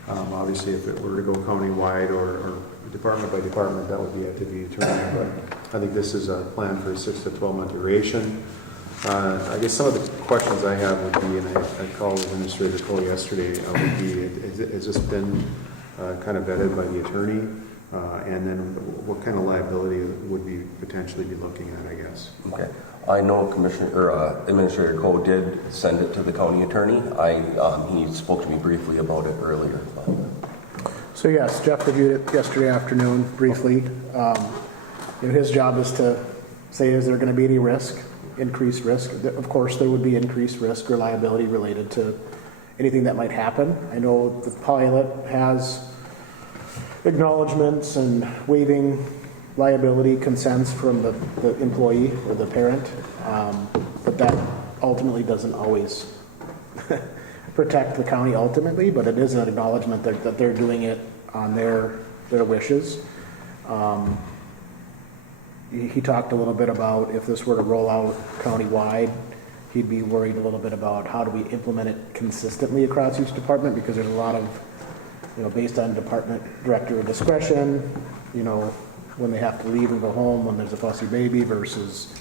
Obviously, if it were to go county-wide or department by department, that would be yet to be determined. But I think this is a plan for a 6 to 12-month duration. I guess some of the questions I have would be, and I called Administrator Cole yesterday, would be, has this been kind of vetted by the attorney? And then what kind of liability would we potentially be looking at, I guess? Okay. I know Administrator Cole did send it to the county attorney. He spoke to me briefly about it earlier. So yes, Jeff reviewed it yesterday afternoon briefly. His job is to say, is there going to be any risk, increased risk? Of course, there would be increased risk or liability related to anything that might happen. I know the pilot has acknowledgments and waiving liability consents from the employee or the parent, but that ultimately doesn't always protect the county ultimately, but it is an acknowledgement that they're doing it on their wishes. He talked a little bit about if this were to roll out countywide, he'd be worried a little bit about how do we implement it consistently across each department, because there's a lot of, based on department director discretion, when they have to leave and go home when there's a fussy baby versus,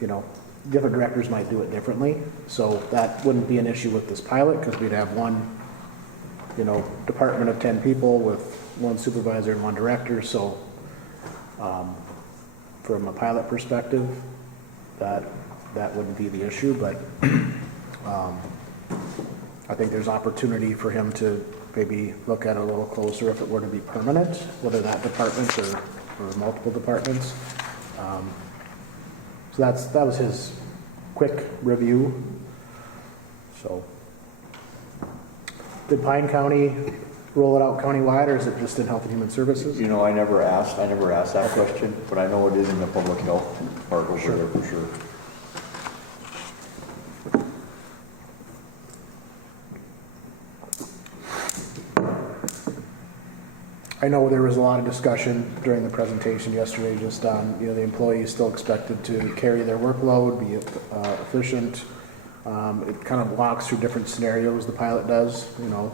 different directors might do it differently. So that wouldn't be an issue with this pilot, because we'd have one, department of 10 people with one supervisor and one director. So from a pilot perspective, that wouldn't be the issue, but I think there's opportunity for him to maybe look at it a little closer if it were to be permanent, whether that department or multiple departments. So that was his quick review. So, did Pine County roll it out countywide, or is it just in Health and Human Services? I never asked that question, but I know it is in the public health part over there for sure. I know there was a lot of discussion during the presentation yesterday just on, the employees still expected to carry their workload, be efficient. It kind of walks through different scenarios, the pilot does. If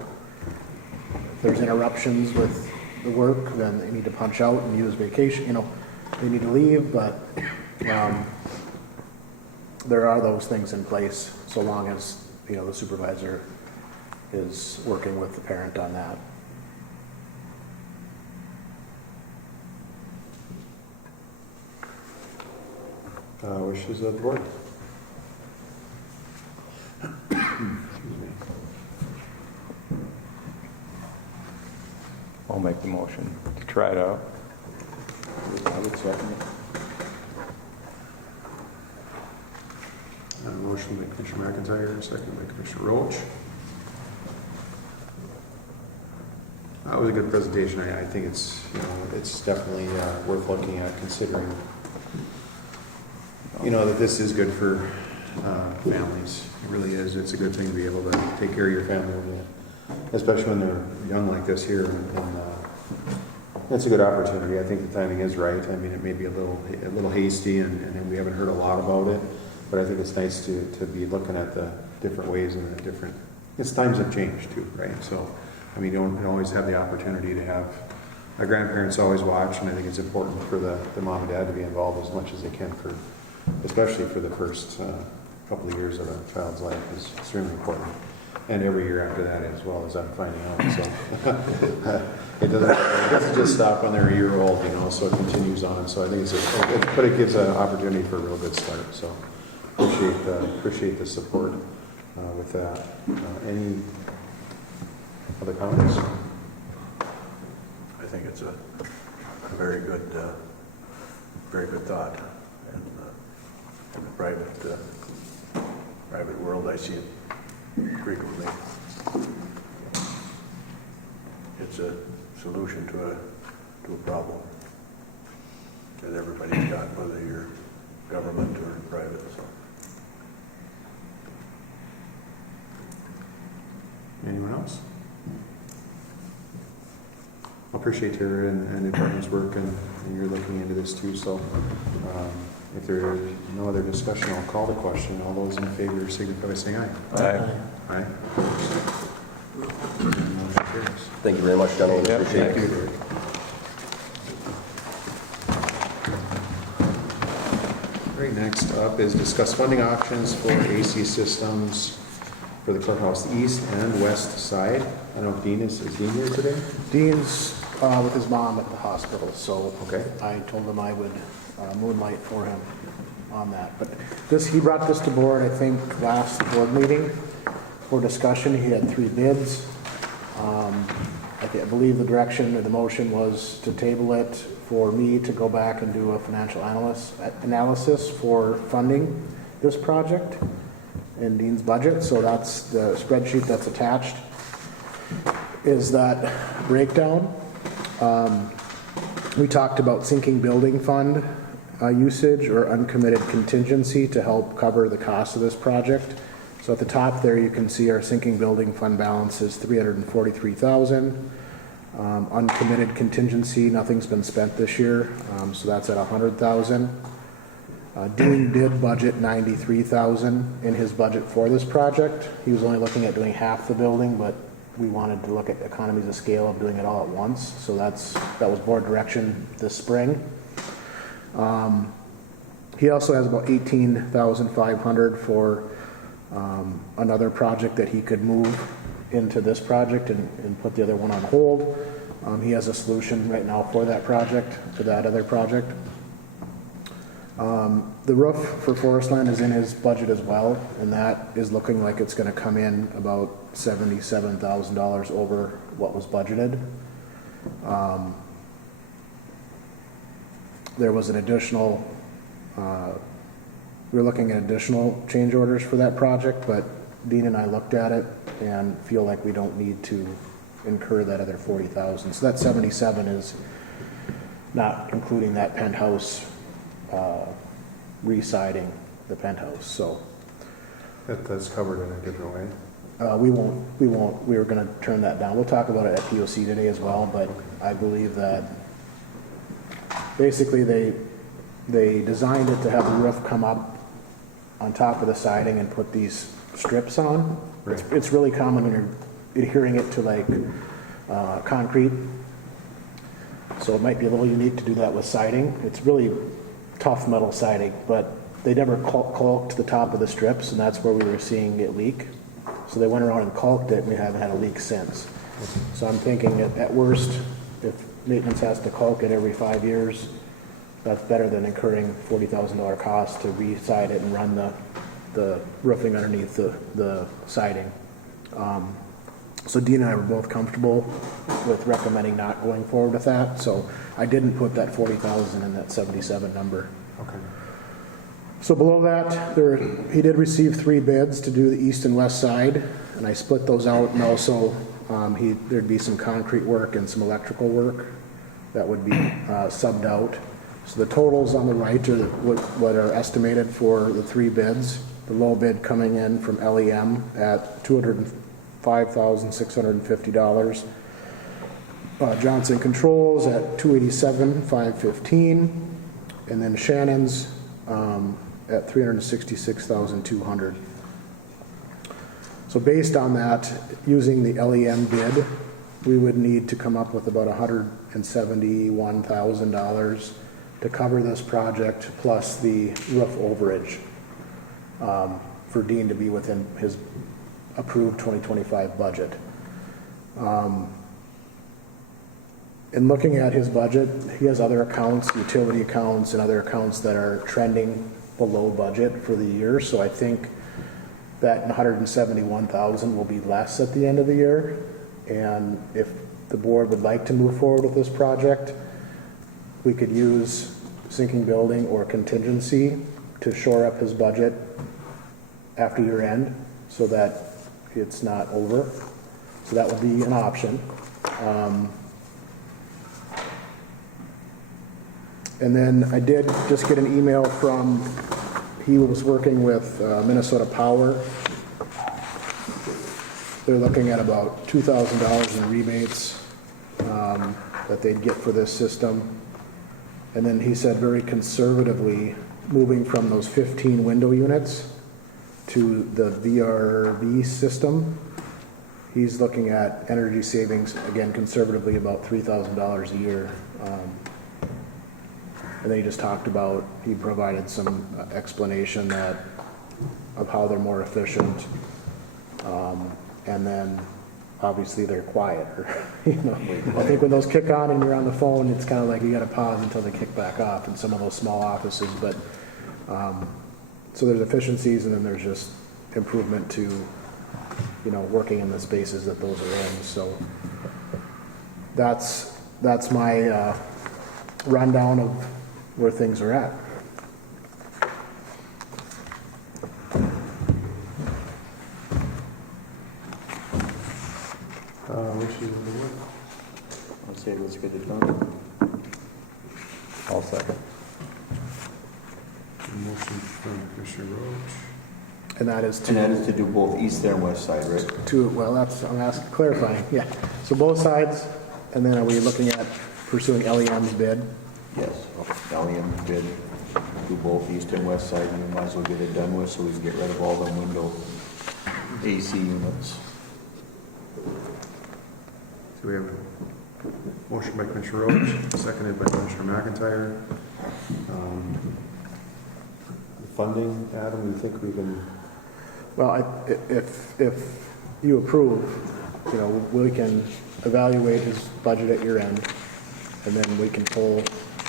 there's interruptions with the work, then they need to punch out and use vacation, they need to leave, but there are those things in place so long as, the supervisor is working with the parent on that. Wishes of the board. I'll make the motion to try it out. I would second it. Motion by Commissioner McIntyre, second by Commissioner Roach. That was a good presentation. I think it's definitely worth looking at, considering that this is good for families. It really is. It's a good thing to be able to take care of your family, especially when they're young like this here. And it's a good opportunity. I think the timing is right. I mean, it may be a little hasty, and we haven't heard a lot about it. But I think it's nice to be looking at the different ways and the different. Times have changed too, right? So, I mean, you don't always have the opportunity to have. Our grandparents always watch, and I think it's important for the mom and dad to be involved as much as they can especially for the first couple of years of a child's life is extremely important. And every year after that as well, as I'm finding out. So it doesn't just stop when they're a year old, so it continues on. So I think but it gives an opportunity for a real good start. So appreciate the support with that. Any other comments? I think it's a very good thought. And in the private world, I see it frequently. It's a solution to a problem that everybody's got, whether you're government or private, so. Anyone else? I appreciate your and the department's work, and you're looking into this too, so if there is no other discussion, I'll call the question. All those in favor signify by saying aye. Aye. Aye. Motion carries. Thank you very much, gentlemen. Yep, Appreciate thank it. you. Right, next up is discuss funding options for AC systems for the courthouse east and west side. I don't know if Dean is Dean here today? Dean's with his mom at the hospital, so Okay. I told him I would moonlight for him on that. But he brought this to board, I think, last board meeting for discussion. He had 3 bids. I believe the direction or the motion was to table it for me to go back and do a financial analysis for funding this project in Dean's budget. So that's the spreadsheet that's attached, is that breakdown. We talked about sinking building fund usage or uncommitted contingency to help cover the cost of this project. So at the top there you can see our sinking building fund balance is $343,000. Uncommitted contingency, nothing's been spent this year, so that's at $100,000. Dean did budget $93,000 in his budget for this project. He was only looking at doing half the building, but we wanted to look at economies of scale of doing it all at once. So that was board direction this spring. He also has about $18,500 for another project that he could move into this project and put the other one on hold. He has a solution right now for that project, for that other project. The roof for Forestland is in his budget as well, and that is looking like it's going to come in about $77,000 over what was budgeted. There was an additional, we were looking at additional change orders for that project, but Dean and I looked at it and feel like we don't need to incur that other $40,000. So that 77 is not including that penthouse re-siding the penthouse. So That's covered in a different way. we were going to turn that down. We'll talk about it at POC today as well, but I believe that basically they designed it to have the roof come up on top of the siding and put these strips on. Right. It's really common when you're adhering it to like concrete. So it might be a little unique to do that with siding. It's really tough metal siding, but they never caulked the top of the strips, and that's where we were seeing it leak. So they went around and caulked it, and we haven't had a leak since. So I'm thinking at worst, if maintenance has to caulk it every 5 years, that's better than incurring $40,000 cost to re-side it and run the roofing underneath the siding. So Dean and I were both comfortable with recommending not going forward with that. So I didn't put that 40,000 in that 77 number. Okay. So below that, he did receive 3 bids to do the east and west side, and I split those out. And also, there'd be some concrete work and some electrical work that would be subbed out. So the totals on the right are what are estimated for the 3 bids. The low bid coming in from LEM at $205,650. Johnson Controls at $287,515, and then Shannon's at $366,200. So based on that, using the LEM bid, we would need to come up with about $171,000 to cover this project, plus the roof overage for Dean to be within his approved 2025 budget. In looking at his budget, he has other accounts, utility accounts, and other accounts that are trending below budget for the year. So I think that $171,000 will be less at the end of the year. And if the board would like to move forward with this project, we could use sinking building or contingency to shore up his budget after year end, so that it's not over. So that would be an option. And then I did just get an email from, he was working with Minnesota Power. They're looking at about $2,000 in rebates that they'd get for this system. And then he said very conservatively, moving from those 15 window units to the VRV system, he's looking at energy savings, again, conservatively about $3,000 a year. And then he just talked about, he provided some explanation of how they're more efficient. And then obviously they're quieter. You know, I think when those kick on and you're on the phone, it's kind of like you got to pause until they kick back off in some of those small offices. But so there's efficiencies, and then there's just improvement to, you know, working in the spaces that those are in. So that's my rundown of where things are at. I'd say let's get it done. I'll second. Motion from Commissioner Roach. And that is And that is to do both east and west side, right? well, that's, I'm asking, clarifying, yeah. So both sides, and then are we looking at pursuing LEM's bid? Yes. LEM bid, do both east and west side, and we might as well get it done with so we can get rid of all the window AC units. So we have a motion by Commissioner Roach, seconded by Commissioner McIntyre. Funding, Adam, we think we can, Well, if you approve, you know, we can evaluate his budget at your end, and then we can pull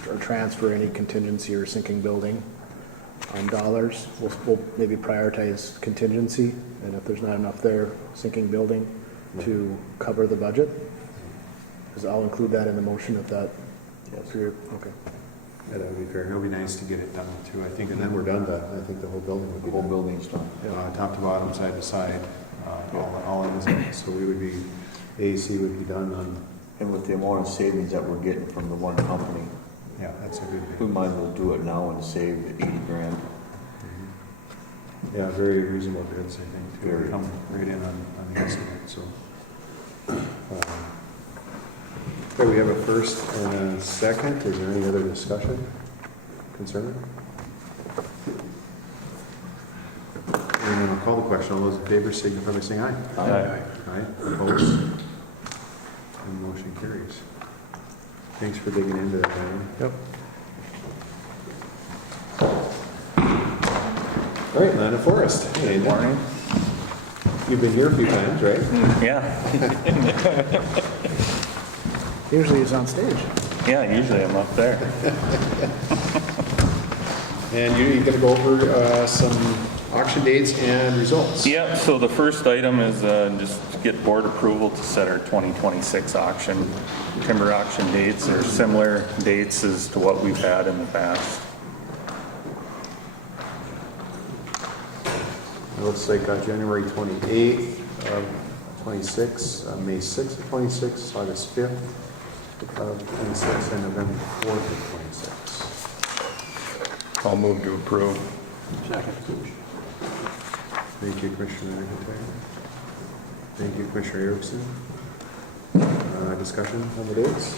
or transfer any contingency or sinking building dollars. We'll maybe prioritize contingency, and if there's not enough there, sinking building to cover the budget. Because I'll include that in the motion if that. Yes. Okay. yeah, that would be fair. It would be nice to get it done too, I think, and then we're done, I think the whole building would The be whole done. building's done. Top to bottom, side to side, all in this, so we would be, AAC would be done on, And with the amount of savings that we're getting from the one company, yeah, that's a good we thing. might as well do it now and save 80 grand. Yeah, very reasonable bids, I think, too. Very. They come right in on the estimate, so. Okay, we have a first and a second. Is there any other discussion, concern? And then I'll call the question. All those in favor signify by saying aye. Aye. Aye, opposed? And motion carries. Thanks for digging into that, Adam. Yep. All right, Land and Forest. Hey, Good morning. You've been here a few times, right? Yeah, Usually he's on stage. yeah, usually I'm up there. And you're going to go over some auction dates and results. Yeah, so the first item is just get board approval to set our 2026 auction. Timber auction dates are similar dates as to what we've had in the past. It looks like January 28th of 26, May 6th of 26, August 5th of 26, and November 4th of 26. I'll move to approve. Second. Thank you, Commissioner McIntyre. Thank you, Commissioner Erickson. Discussion on the dates?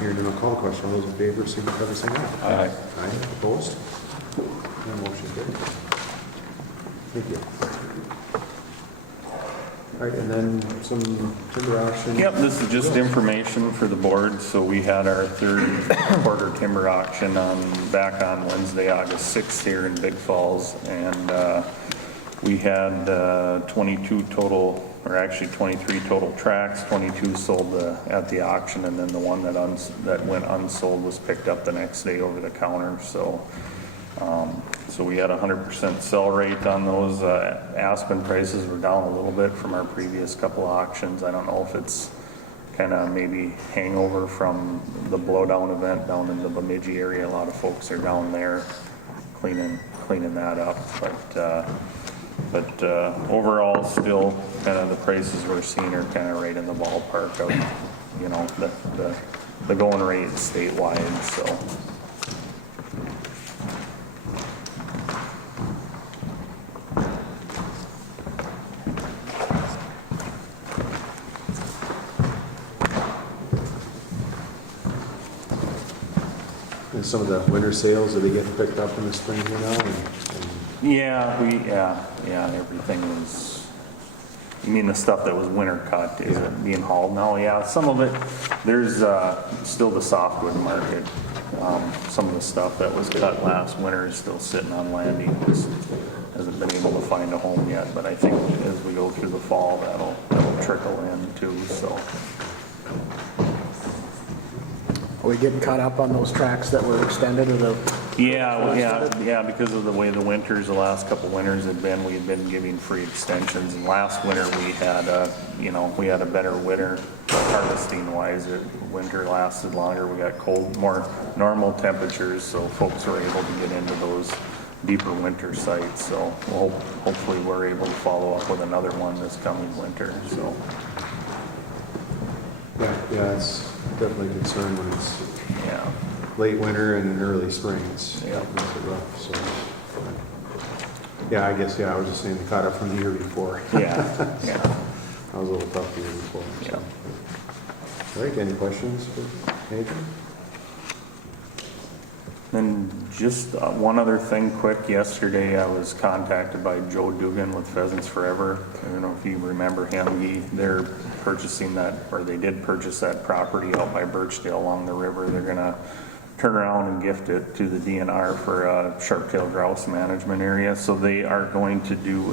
Hearing none, I'll call the question. All those in favor, signify by saying aye. Aye. Aye, opposed? And motion carried. Thank you. All right, and then some timber auction. Yep, this is just information for the board. So we had our third quarter timber auction back on Wednesday, August 6th here in Big Falls. And we had 22 total, or actually 23 total tracks, 22 sold at the auction, and then the one that went unsold was picked up the next day over the counter. So so we had 100% sell rate on those. Aspen prices were down a little bit from our previous couple auctions. I don't know if it's kind of maybe hangover from the blowdown event down in the Bemidji area. A lot of folks are down there cleaning that up. But But overall, still, kind of the prices we're seeing are kind of right in the ballpark of, you know, the going rate statewide, so. And some of the winter sales, are they getting picked up in the spring here now? Yeah, everything is, you mean the stuff that was winter cut, is it being hauled now? Yeah, some of it, there's still the softwood market. Some of the stuff that was cut last winter is still sitting on landing, just hasn't been able to find a home yet, but I think as we go through the fall, that'll trickle in too, so. Are we getting caught up on those tracks that were extended or the? Yeah, because of the way the winters, the last couple winters had been, we had been giving free extensions. And last winter we had a better winter harvesting wise. Winter lasted longer. We got cold, more normal temperatures, so folks were able to get into those deeper winter sites. So hopefully we're able to follow up with another one this coming winter. So. Yeah, it's definitely a concern when it's late winter and early spring. It's makes it rough. So, yeah, I guess I was just saying they caught up from the year before. Yeah. That was a little tough the year before. So. All right, any questions for Adrian? And just one other thing quick, yesterday I was contacted by Joe Dugan with Pheasants Forever. I don't know if you remember him. They're purchasing that, or they did purchase that property out by Birchdale along the river. They're going to turn around and gift it to the DNR for a sharp-tailed grouse management area. So they are going to do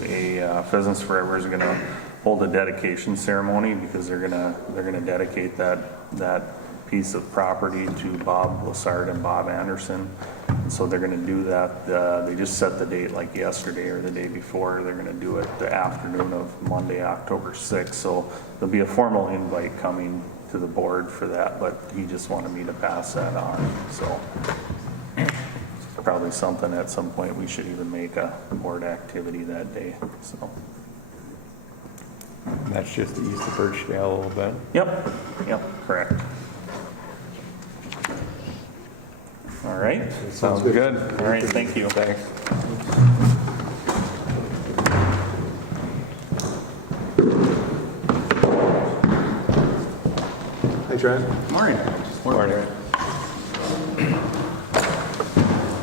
Pheasants Forever is going to hold a dedication ceremony because they're going to dedicate that piece of property to Bob Lassard and Bob Anderson. And so they're going to do that. They just set the date like yesterday or the day before. They're going to do it the afternoon of Monday, October 6th. So there'll be a formal invite coming to the board for that, but he just wanted me to pass that on. So probably something at some point we should even make a board activity that day. So. That's just east of Birchdale a little bit. Yep, correct. All right. Sounds good. All right, thank you. Thanks. Hi, Trent. Morning. Morning.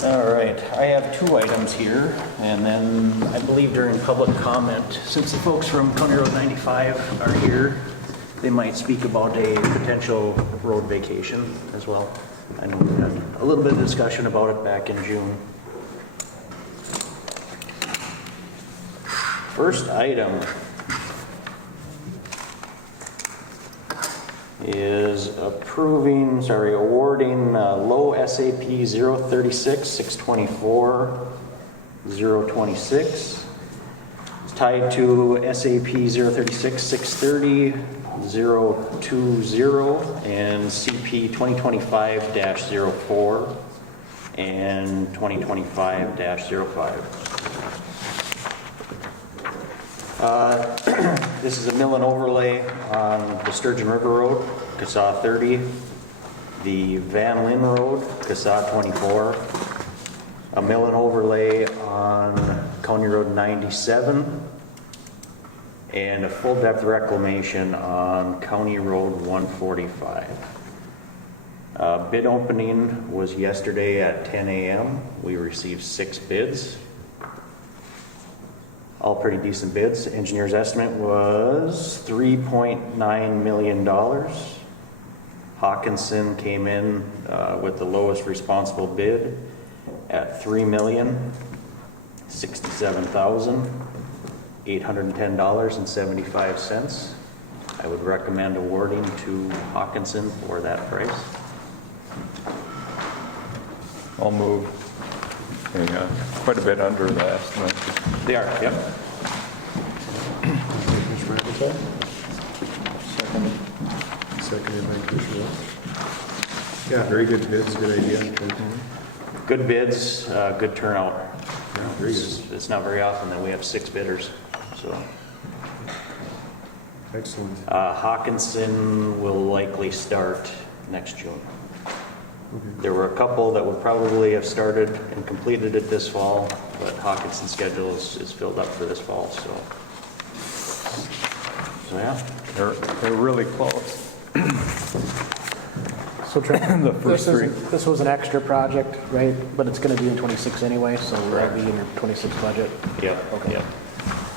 All right, I have two items here, and then I believe during public comment, since the folks from County Road 95 are here, they might speak about a potential road vacation as well. I know we had a little bit of discussion about it back in June. First item is awarding low SAP 036 624 026. It's tied to SAP 036 630 020 and CP 2025-04 and 2025-05. This is a mill and overlay on the Sturgeon River Road, CASA 30, the Van Lynn Road, CASA 24, a mill and overlay on County Road 97, and a full depth reclamation on County Road 145. Bid opening was yesterday at 10 a.m. We received 6 bids. All pretty decent bids. Engineer's estimate was $3.9 million. Hawkinson came in with the lowest responsible bid at $3,067,810.75. I would recommend awarding to Hawkinson for that price. I'll move. Quite a bit under the estimate. They are, yep. Commissioner McIntyre? Seconded by Commissioner Welch. Yeah, very good bids, good idea. Good bids, good turnout. very It's not very often that we have 6 bidders, so. Excellent. Hawkinson will likely start next June. There were a couple that would probably have started and completed it this fall, but Hawkinson's schedule is filled up for this fall, so yeah. They're really close. So Trent, The first three. this was an extra project, right? But it's gonna be in 26 anyway, so will that be in your 26 budget? Yep, Okay. yep.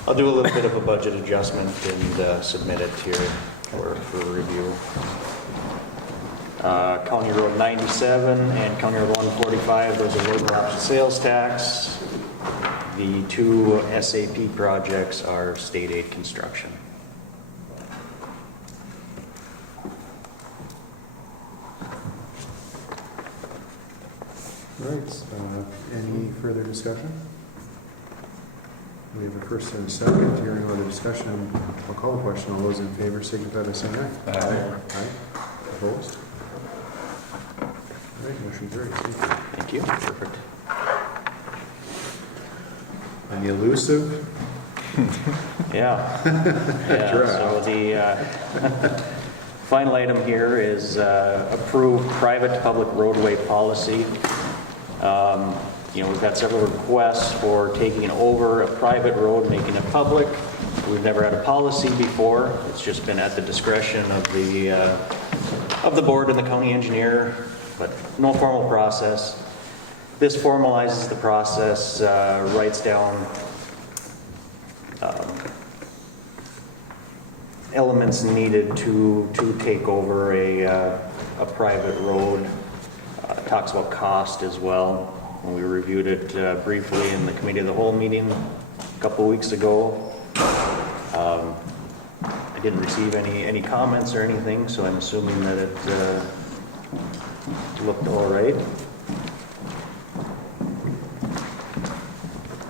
I'll do a little bit of a budget adjustment and submit it here for review. County Road 97 and County Road 145, those are local option sales tax. The 2 SAP projects are state aid construction. All right, any further discussion? We have a first and a second, hearing other discussion, I'll call the question, all those in favor signify by saying aye. Aye. Opposed? All right, motion carries. Thank you. Thank you. Perfect. And the elusive? Yeah. So the final item here is approved private public roadway policy. We've had several requests for taking over a private road, making it public. We've never had a policy before. It's just been at the discretion of the board and the county engineer, but no formal process. This formalizes the process, writes down elements needed to take over a private road. Talks about cost as well. When we reviewed it briefly in the committee of the whole meeting a couple weeks ago, I didn't receive any comments or anything, so I'm assuming that it looked all right.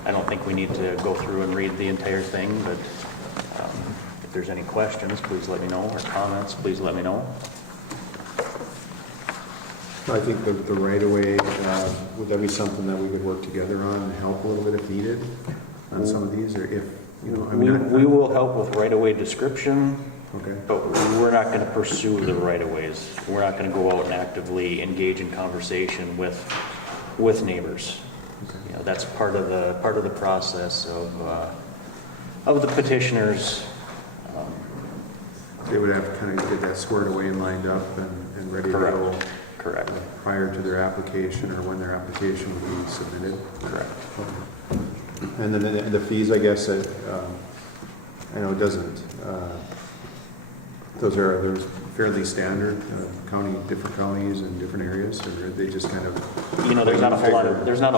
I don't think we need to go through and read the entire thing, but if there's any questions, please let me know, or comments, please let me know. I think the right-of-way, would that be something that we could work together on and help a little bit if needed on some of these, or if, We will help with right-of-way description, Okay. but we're not going to pursue the right-of-ways. We're not going to go out and actively engage in conversation with neighbors. Okay. That's part of the process of the petitioners. They would have to kind of get that squared away and lined up and ready to go. Correct. Prior to their application or when their application would be submitted. Correct. Okay. And then the fees, I guess, I know it doesn't, they're fairly standard, different counties and different areas, or they just kind of... There's not a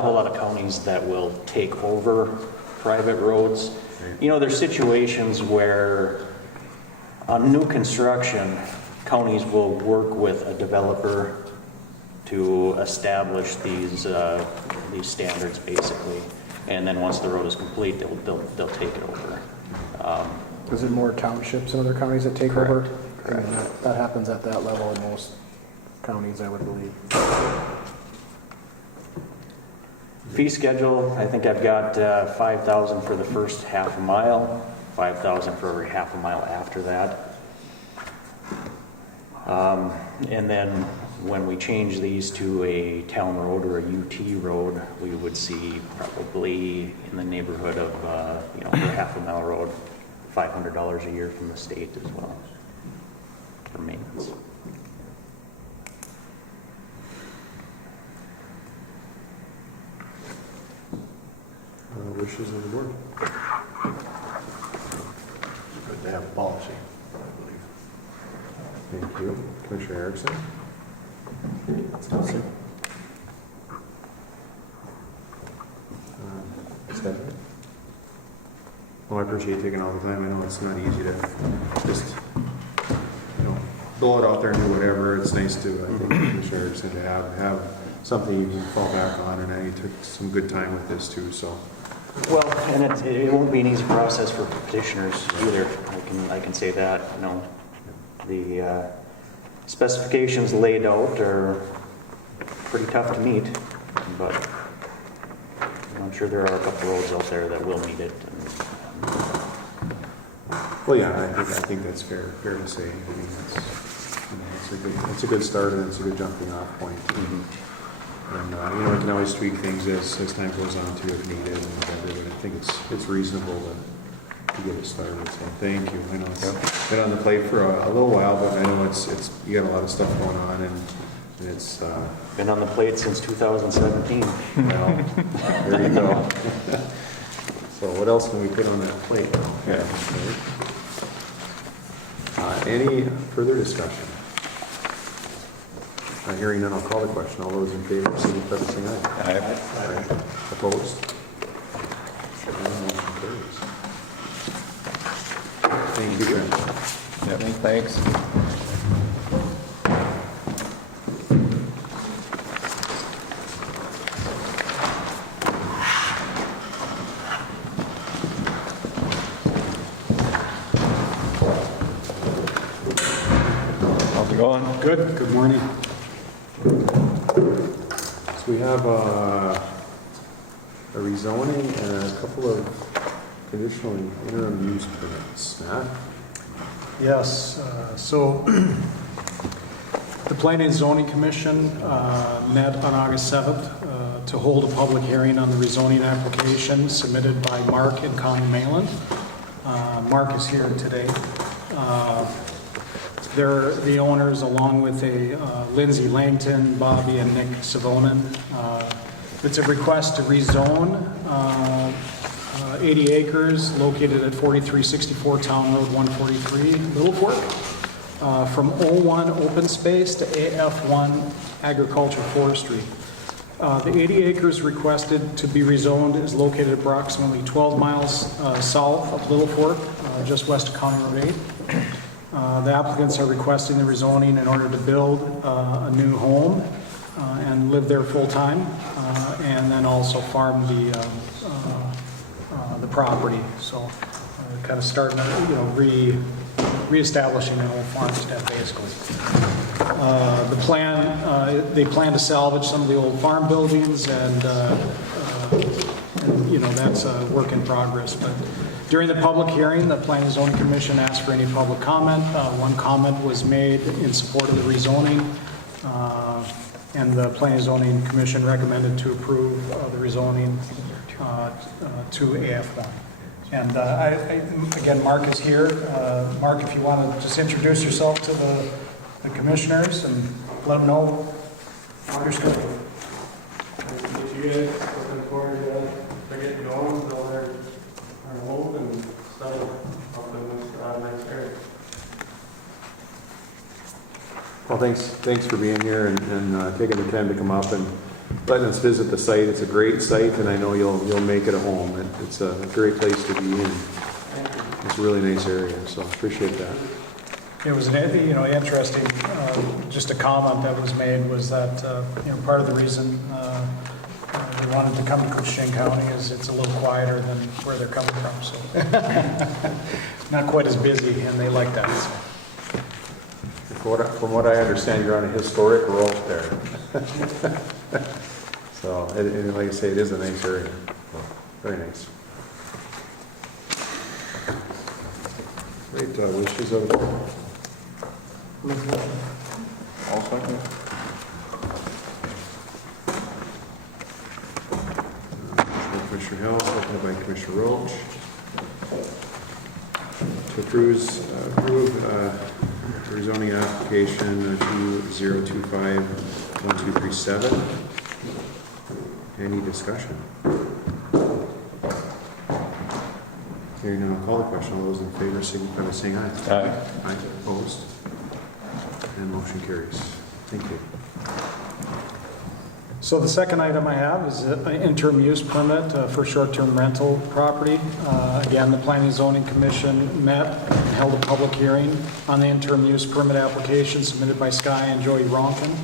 whole lot of counties that will take over private roads. Right. There's situations where on new construction, counties will work with a developer to establish these standards basically, and then once the road is complete, they'll take it over. Is it more townships in other counties that take Correct. over? I mean, that happens at that level in most counties, I would believe. Fee schedule, I think I've got $5,000 for the first half a mile, $5,000 for every half a mile after that. And then when we change these to a town road or a UT road, we would see probably in the neighborhood of, for a half a mile road, $500 a year from the state as well for maintenance. Wishes of the board. Good to have a policy, I believe. Thank you. Commissioner Erickson? Stephanie? Well, I appreciate you taking all the time. I know it's not easy to just, blow it out there and do whatever. It's nice to, I think, Commissioner Erickson, to have something you can fall back on, and I know you took some good time with this too, so. Well, and it won't be an easy process for petitioners either. I can say that. The specifications laid out are pretty tough to meet, but I'm sure there are a couple roads out there that will meet it. Well, yeah, I think that's fair to say. I mean, it's a good start and it's a good jumping off point. And, we can always tweak things as time goes on too if needed and whatever, but I think it's reasonable to get it started. So thank you. I know it's been on the plate for a little while, but I know it's you got a lot of stuff going on and it's Been on the plate since 2017. well, there you go. So what else can we put on that plate? Yeah. Any further discussion? Hearing none, I'll call the question. All those in favor, signify by saying aye. Aye. Opposed? And motion carries. Thank you, Trent. Yep, thanks. How's it going? Good morning. So we have a rezoning and a couple of conditional and interim use permits. Matt? Yes, so the Planning and Zoning Commission met on August 7th to hold a public hearing on the rezoning application submitted by Mark and Connie Mayland. Mark is here today. They're the owners, along with Lindsay Langton, Bobby, and Nick Savonin. It's a request to rezone 80 acres located at 4364 Town Road 143, Little Fork, from O1 open space to AF1 agriculture forestry. The 80 acres requested to be rezoned is located approximately 12 miles south of Little Fork, just west of County Road 8. The applicants are requesting the rezoning in order to build a new home and live there full-time, and then also farm the property. So kind of starting, reestablishing an old farmstead, basically. The plan, they plan to salvage some of the old farm buildings, and that's a work in progress. But during the public hearing, the Planning and Zoning Commission asked for any public comment. One comment was made in support of the rezoning, and the Planning and Zoning Commission recommended to approve the rezoning to AF1. And again, Mark is here. Mark, if you want to just introduce yourself to the commissioners and let them know what you're scheduled. Nice to meet you guys. Looking forward to getting going, build our home and settle up in this nice area. Well, thanks for being here and taking the time to come up and letting us visit the site. It's a great site, and I know you'll make it a home. It's a great place to be in. It's a really nice area, so appreciate that. It was an interesting, just a comment that was made was that part of the reason they wanted to come to Koochiching County is it's a little quieter than where they're coming from, so not quite as busy, and they like that. So. From what I understand, you're on a historic road there. So, and like I say, it is a nice area. Very nice. Great wishes of All second. Commissioner Hill, seconded by Commissioner Roach. To approve rezoning application 2025-1237. Any discussion? Hearing none, I'll call the question. All those in favor signify by saying aye. Aye. Aye. Opposed? And motion carries. Thank you. So the second item I have is an interim use permit for short-term rental property. Again, the Planning and Zoning Commission met and held a public hearing on the interim use permit application submitted by Sky and Joey Ronkin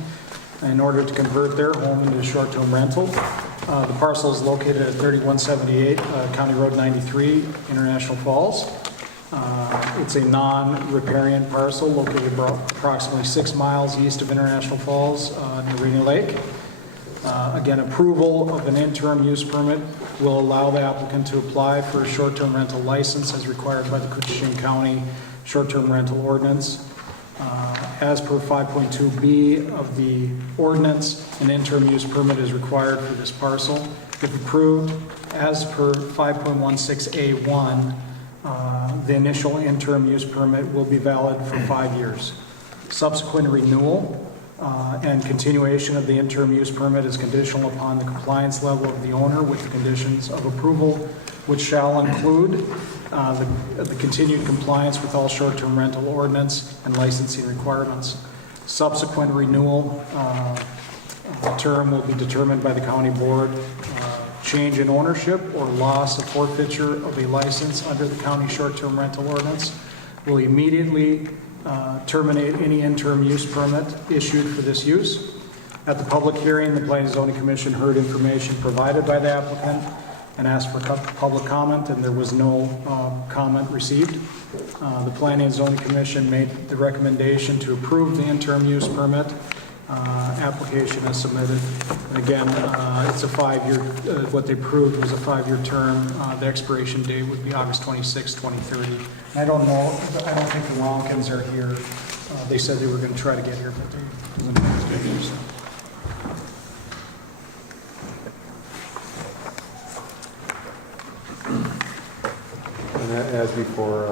in order to convert their home into a short-term rental. The parcel is located at 3178 County Road 93, International Falls. It's a non-riparian parcel located approximately 6 miles east of International Falls near Rainy Lake. Again, approval of an interim use permit will allow the applicant to apply for a short-term rental license as required by the Koochiching County Short-Term Rental Ordinance. As per 5.2B of the ordinance, an interim use permit is required for this parcel. If approved, as per 5.16A1, the initial interim use permit will be valid for 5 years. Subsequent renewal and continuation of the interim use permit is conditional upon the compliance level of the owner with the conditions of approval, which shall include the continued compliance with all short-term rental ordinance and licensing requirements. Subsequent renewal term will be determined by the county board. Change in ownership or loss of forfeiture of a license under the county short-term rental ordinance will immediately terminate any interim use permit issued for this use. At the public hearing, the Planning and Zoning Commission heard information provided by the applicant and asked for public comment, and there was no comment received. The Planning and Zoning Commission made the recommendation to approve the interim use permit. Application is submitted. And again, it's a 5-year, what they approved was a 5-year term. The expiration date would be August 26, 2030. And I don't know, I don't think the Ronkins are here. They said they were going to try to get here, but they didn't have to here, so. And as before,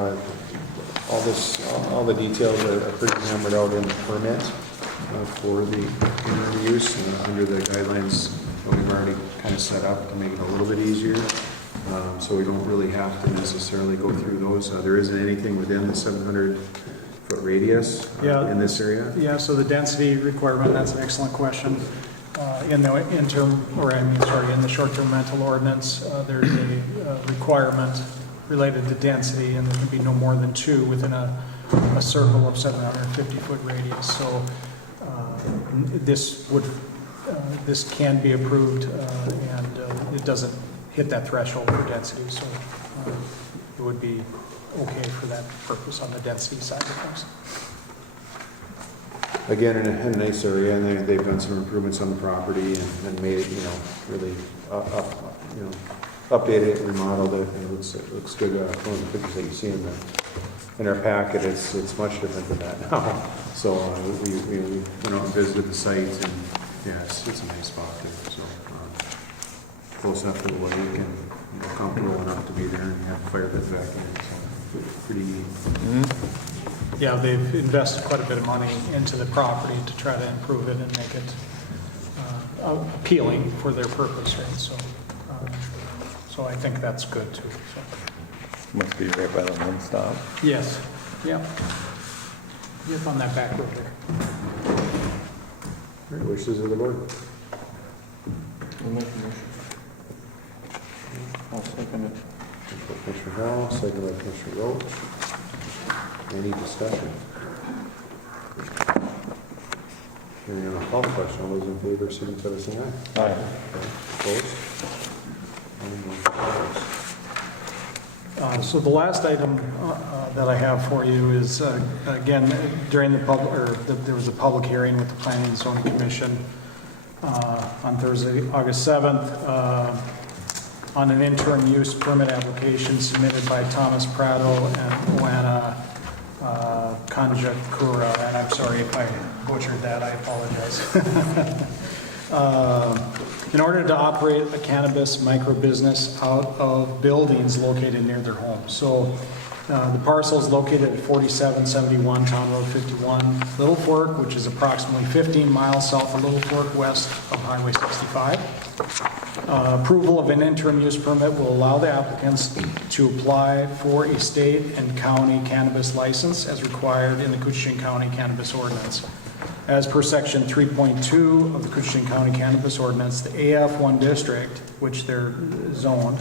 all the details are pretty hammered out in the permit for the interim use under the guidelines that we've already kind of set up to make it a little bit easier. So we don't really have to necessarily go through those. There isn't anything within the 700-foot radius in this area? Yeah, so the density requirement, that's an excellent question. In the in the short-term rental ordinance, there's a requirement related to density, and there can be no more than 2 within a circle of 750-foot radius. So this can be approved, and it doesn't hit that threshold for density, so it would be okay for that purpose on the density side of things. Again, in a nice area, and they've done some improvements on the property and made it, really updated it, remodeled it, and it looks good. One of the pictures that you see in our packet, it's much different than that now. So we went out and visited the site, and yeah, it's a nice spot there. So close enough to the lake and comfortable enough to be there, and have fire pits back in. So pretty neat. Yeah, they've invested quite a bit of money into the property to try to improve it and make it appealing for their purpose, right? So I think that's good too. So. Must be right by the one stop. Yes. Yeah. Yep, on that back road there. All right, wishes of the board. I'll second it. Commissioner Howell, second by Commissioner Roach. Any discussion? Hearing on a call question, all those in favor, signify by saying aye. Aye. Opposed? So the last item that I have for you is, again, during there was a public hearing with the Planning and Zoning Commission on Thursday, August 7th, on an interim use permit application submitted by Thomas Prado and Oana Kanjakura, and I'm sorry if I butchered that, I apologize. In order to operate a cannabis micro-business out of buildings located near their home. So the parcel is located at 4771 Town Road 51, Little Fork, which is approximately 15 miles south of Little Fork, west of Highway 65. Approval of an interim use permit will allow the applicants to apply for a state and county cannabis license as required in the Koochiching County Cannabis Ordinance. As per section 3.2 of the Koochiching County Cannabis Ordinance, the AF1 district, which they're zoned,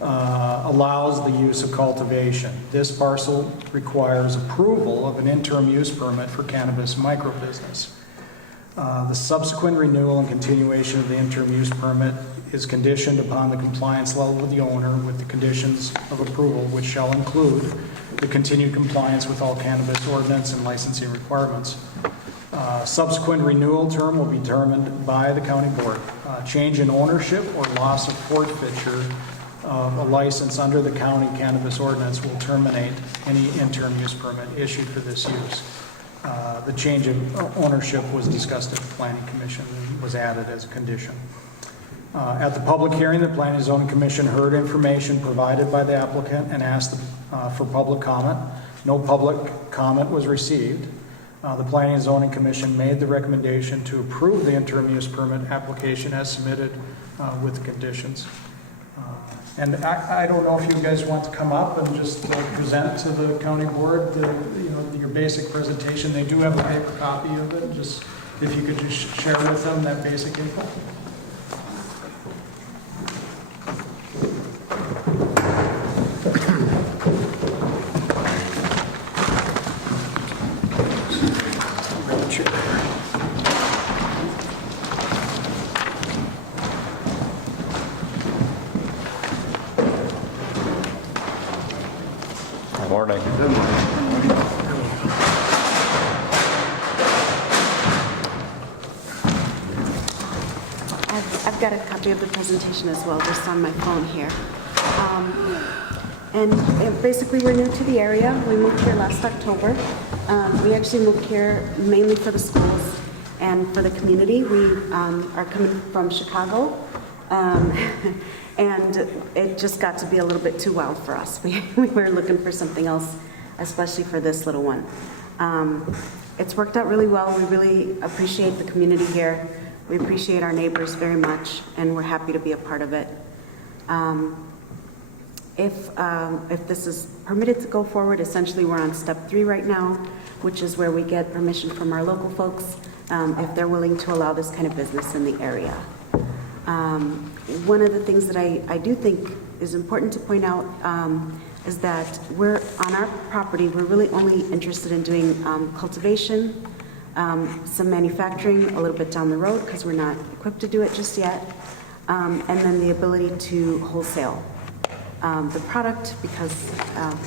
allows the use of cultivation. This parcel requires approval of an interim use permit for cannabis micro-business. The subsequent renewal and continuation of the interim use permit is conditioned upon the compliance level of the owner with the conditions of approval, which shall include the continued compliance with all cannabis ordinance and licensing requirements. Subsequent renewal term will be determined by the county board. Change in ownership or loss of forfeiture of a license under the county cannabis ordinance will terminate any interim use permit issued for this use. The change of ownership was discussed at the Planning Commission and was added as a condition. At the public hearing, the Planning and Zoning Commission heard information provided by the applicant and asked for public comment. No public comment was received. The Planning and Zoning Commission made the recommendation to approve the interim use permit application as submitted with the conditions. And I don't know if you guys want to come up and just present to the county board your basic presentation. They do have a paper copy of it. Just if you could just share with them that basic info. Morning. I've got a copy of the presentation as well, just on my phone here. And basically, we're new to the area. We moved here last October. We actually moved here mainly for the schools and for the community. We are coming from Chicago. And it just got to be a little bit too wild for us. We were looking for something else, especially for this little one. It's worked out really well. We really appreciate the community here. We appreciate our neighbors very much, and we're happy to be a part of it. If this is permitted to go forward, essentially we're on step 3 right now, which is where we get permission from our local folks if they're willing to allow this kind of business in the area. One of the things that I do think is important to point out is that we're on our property, we're really only interested in doing cultivation, some manufacturing a little bit down the road because we're not equipped to do it just yet, and then the ability to wholesale the product because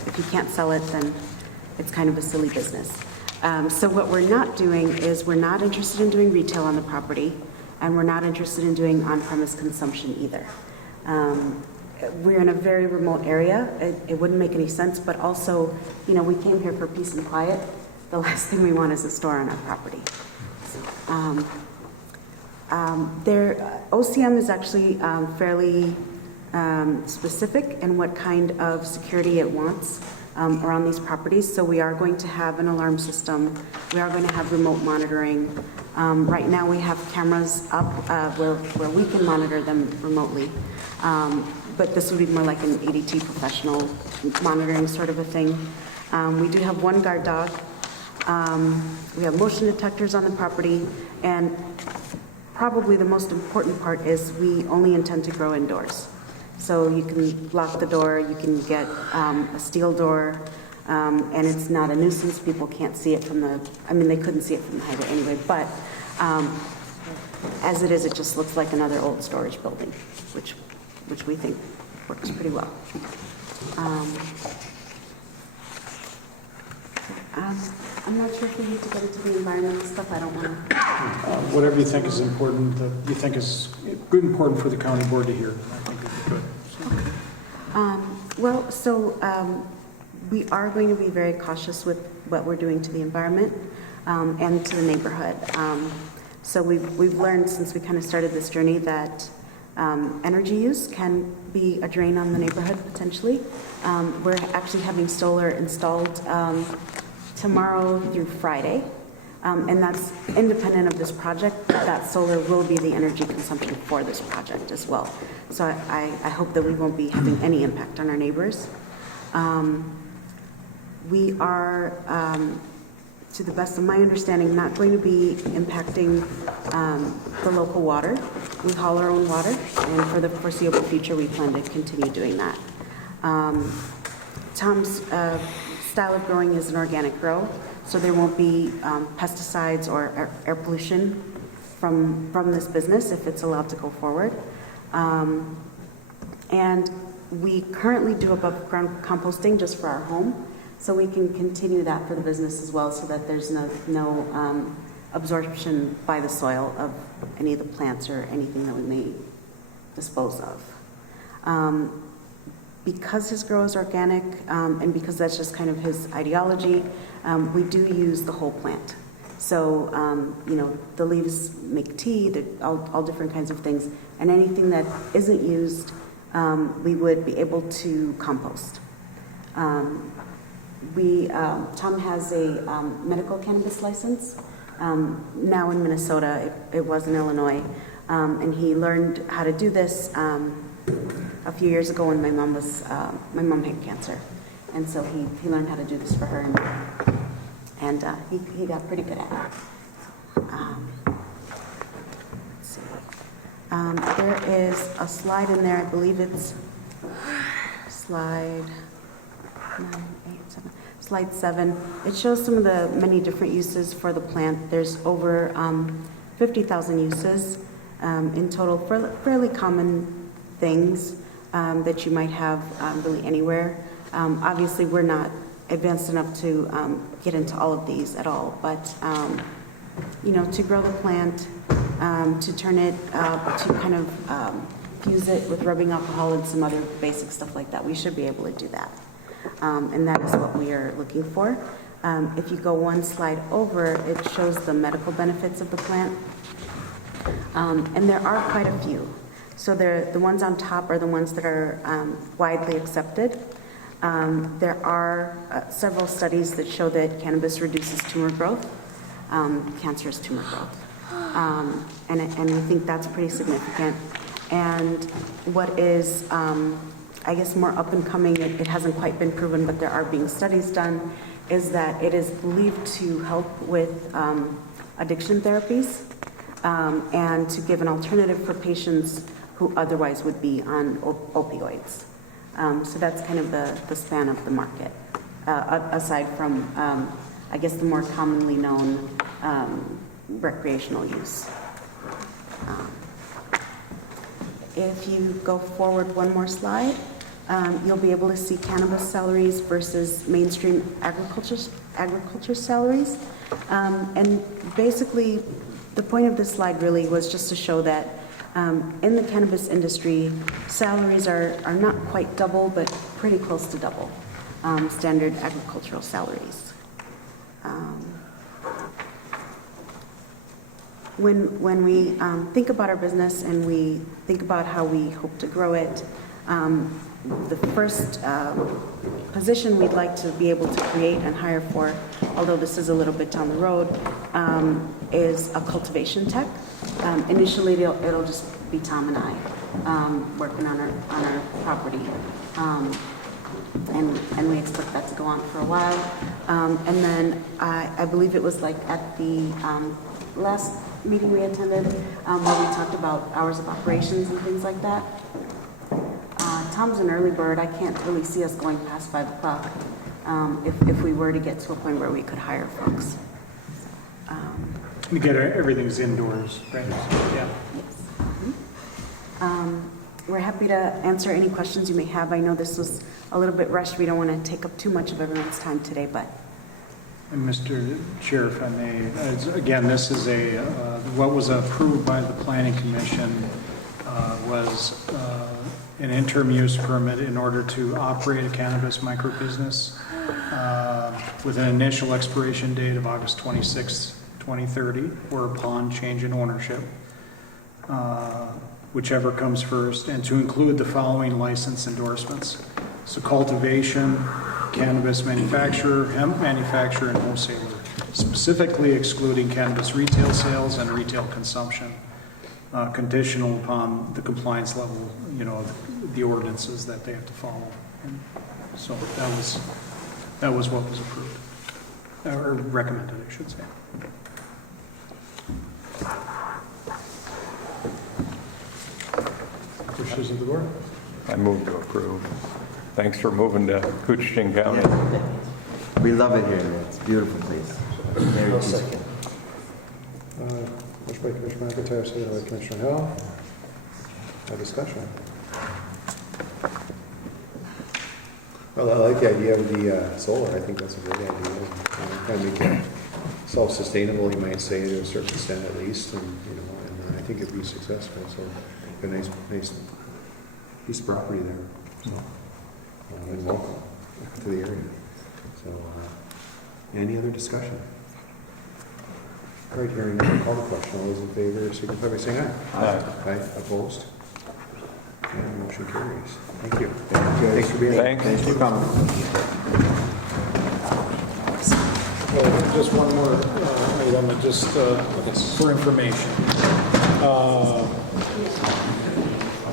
if you can't sell it, then it's kind of a silly business. So what we're not doing is we're not interested in doing retail on the property, and we're not interested in doing on-premise consumption either. We're in a very remote area. It wouldn't make any sense, but also, we came here for peace and quiet. The last thing we want is a store on our property. OCM is actually fairly specific in what kind of security it wants around these properties. So we are going to have an alarm system. We are going to have remote monitoring. Right now we have cameras up where we can monitor them remotely. But this would be more like an ADT professional monitoring sort of a thing. We do have one guard dog. We have motion detectors on the property. And probably the most important part is we only intend to grow indoors. So you can lock the door, you can get a steel door, and it's not a nuisance. People can't see it from they couldn't see it from the highway anyway, but as it is, it just looks like another old storage building, which we think works pretty well. I'm not sure if we need to get into the environmental stuff. I don't want to. Whatever you think is important, that you think is good, important for the county board to hear, I think would be good. We are going to be very cautious with what we're doing to the environment and to the neighborhood. So we've learned since we kind of started this journey that energy use can be a drain on the neighborhood potentially. We're actually having solar installed tomorrow through Friday, and that's independent of this project. That solar will be the energy consumption for this project as well. So I hope that we won't be having any impact on our neighbors. We are, to the best of my understanding, not going to be impacting the local water. We haul our own water, and for the foreseeable future, we plan to continue doing that. Tom's style of growing is an organic grow, so there won't be pesticides or air pollution from this business if it's allowed to go forward. And we currently do above ground composting just for our home, so we can continue that for the business as well, so that there's no absorption by the soil of any of the plants or anything that we may dispose of. Because his grow is organic, and because that's just kind of his ideology, we do use the whole plant. So, the leaves make tea, all different kinds of things, and anything that isn't used, we would be able to compost. Tom has a medical cannabis license, now in Minnesota. It was in Illinois, and he learned how to do this a few years ago when my mom had cancer, and so he learned how to do this for her, and he got pretty good at it. Let's see. There is a slide in there. I believe it's slide slide 7. It shows some of the many different uses for the plant. There's over 50,000 uses in total for fairly common things that you might have really anywhere. Obviously, we're not advanced enough to get into all of these at all, but to grow the plant, to turn it, to kind of fuse it with rubbing alcohol and some other basic stuff like that, we should be able to do that. And that is what we are looking for. If you go one slide over, it shows the medical benefits of the plant. And there are quite a few. So the ones on top are the ones that are widely accepted. There are several studies that show that cannabis reduces tumor growth, cancerous tumor growth. And we think that's pretty significant. And what is, I guess, more up and coming, it hasn't quite been proven, but there are being studies done, is that it is believed to help with addiction therapies and to give an alternative for patients who otherwise would be on opioids. So that's kind of the span of the market, aside from, I guess, the more commonly known recreational use. If you go forward one more slide, you'll be able to see cannabis salaries versus mainstream agriculture salaries. And basically, the point of this slide really was just to show that in the cannabis industry, salaries are not quite double, but pretty close to double standard agricultural salaries. When we think about our business and we think about how we hope to grow it, the first position we'd like to be able to create and hire for, although this is a little bit down the road, is a cultivation tech. Initially, it'll just be Tom and I working on our property, and we expect that to go on for a while. And then I believe it was like at the last meeting we attended, where we talked about hours of operations and things like that. Tom's an early bird. I can't really see us going past 5 o'clock if we were to get to a point where we could hire folks. You get everything's indoors, right? Yeah. Yes. We're happy to answer any questions you may have. I know this was a little bit rushed. We don't want to take up too much of everyone's time today, but. And Mr. Chair, if I may, again, this is what was approved by the Planning Commission was an interim use permit in order to operate a cannabis microbusiness with an initial expiration date of August 26, 2030, or upon change in ownership, whichever comes first, and to include the following license endorsements. So cultivation, cannabis manufacturer, hemp manufacturer, and wholesaler, specifically excluding cannabis retail sales and retail consumption, conditional upon the compliance level, the ordinances that they have to follow. And so that was what was approved, or recommended, I should say. Wishes of the board. I move to approve. Thanks for moving to Koochiching County. We love it here. It's a beautiful place. Very peaceful. Motion by Commissioner McIntyre, seconded by Commissioner Hill. Discussion. Well, I like the idea of the solar. I think that's a great idea. Kind of make it self-sustainable, you might say, to a certain extent at least, and, you know, and I think it'd be successful, so a nice piece of property there, so, and welcome to the area. So, any other discussion? All right, hearing none, call the question. All those in favor, signify by saying aye. Aye. Aye, opposed? And motion carries. Thank you. Thanks for being here. Thanks. Thanks for coming. Just one more item, just for information.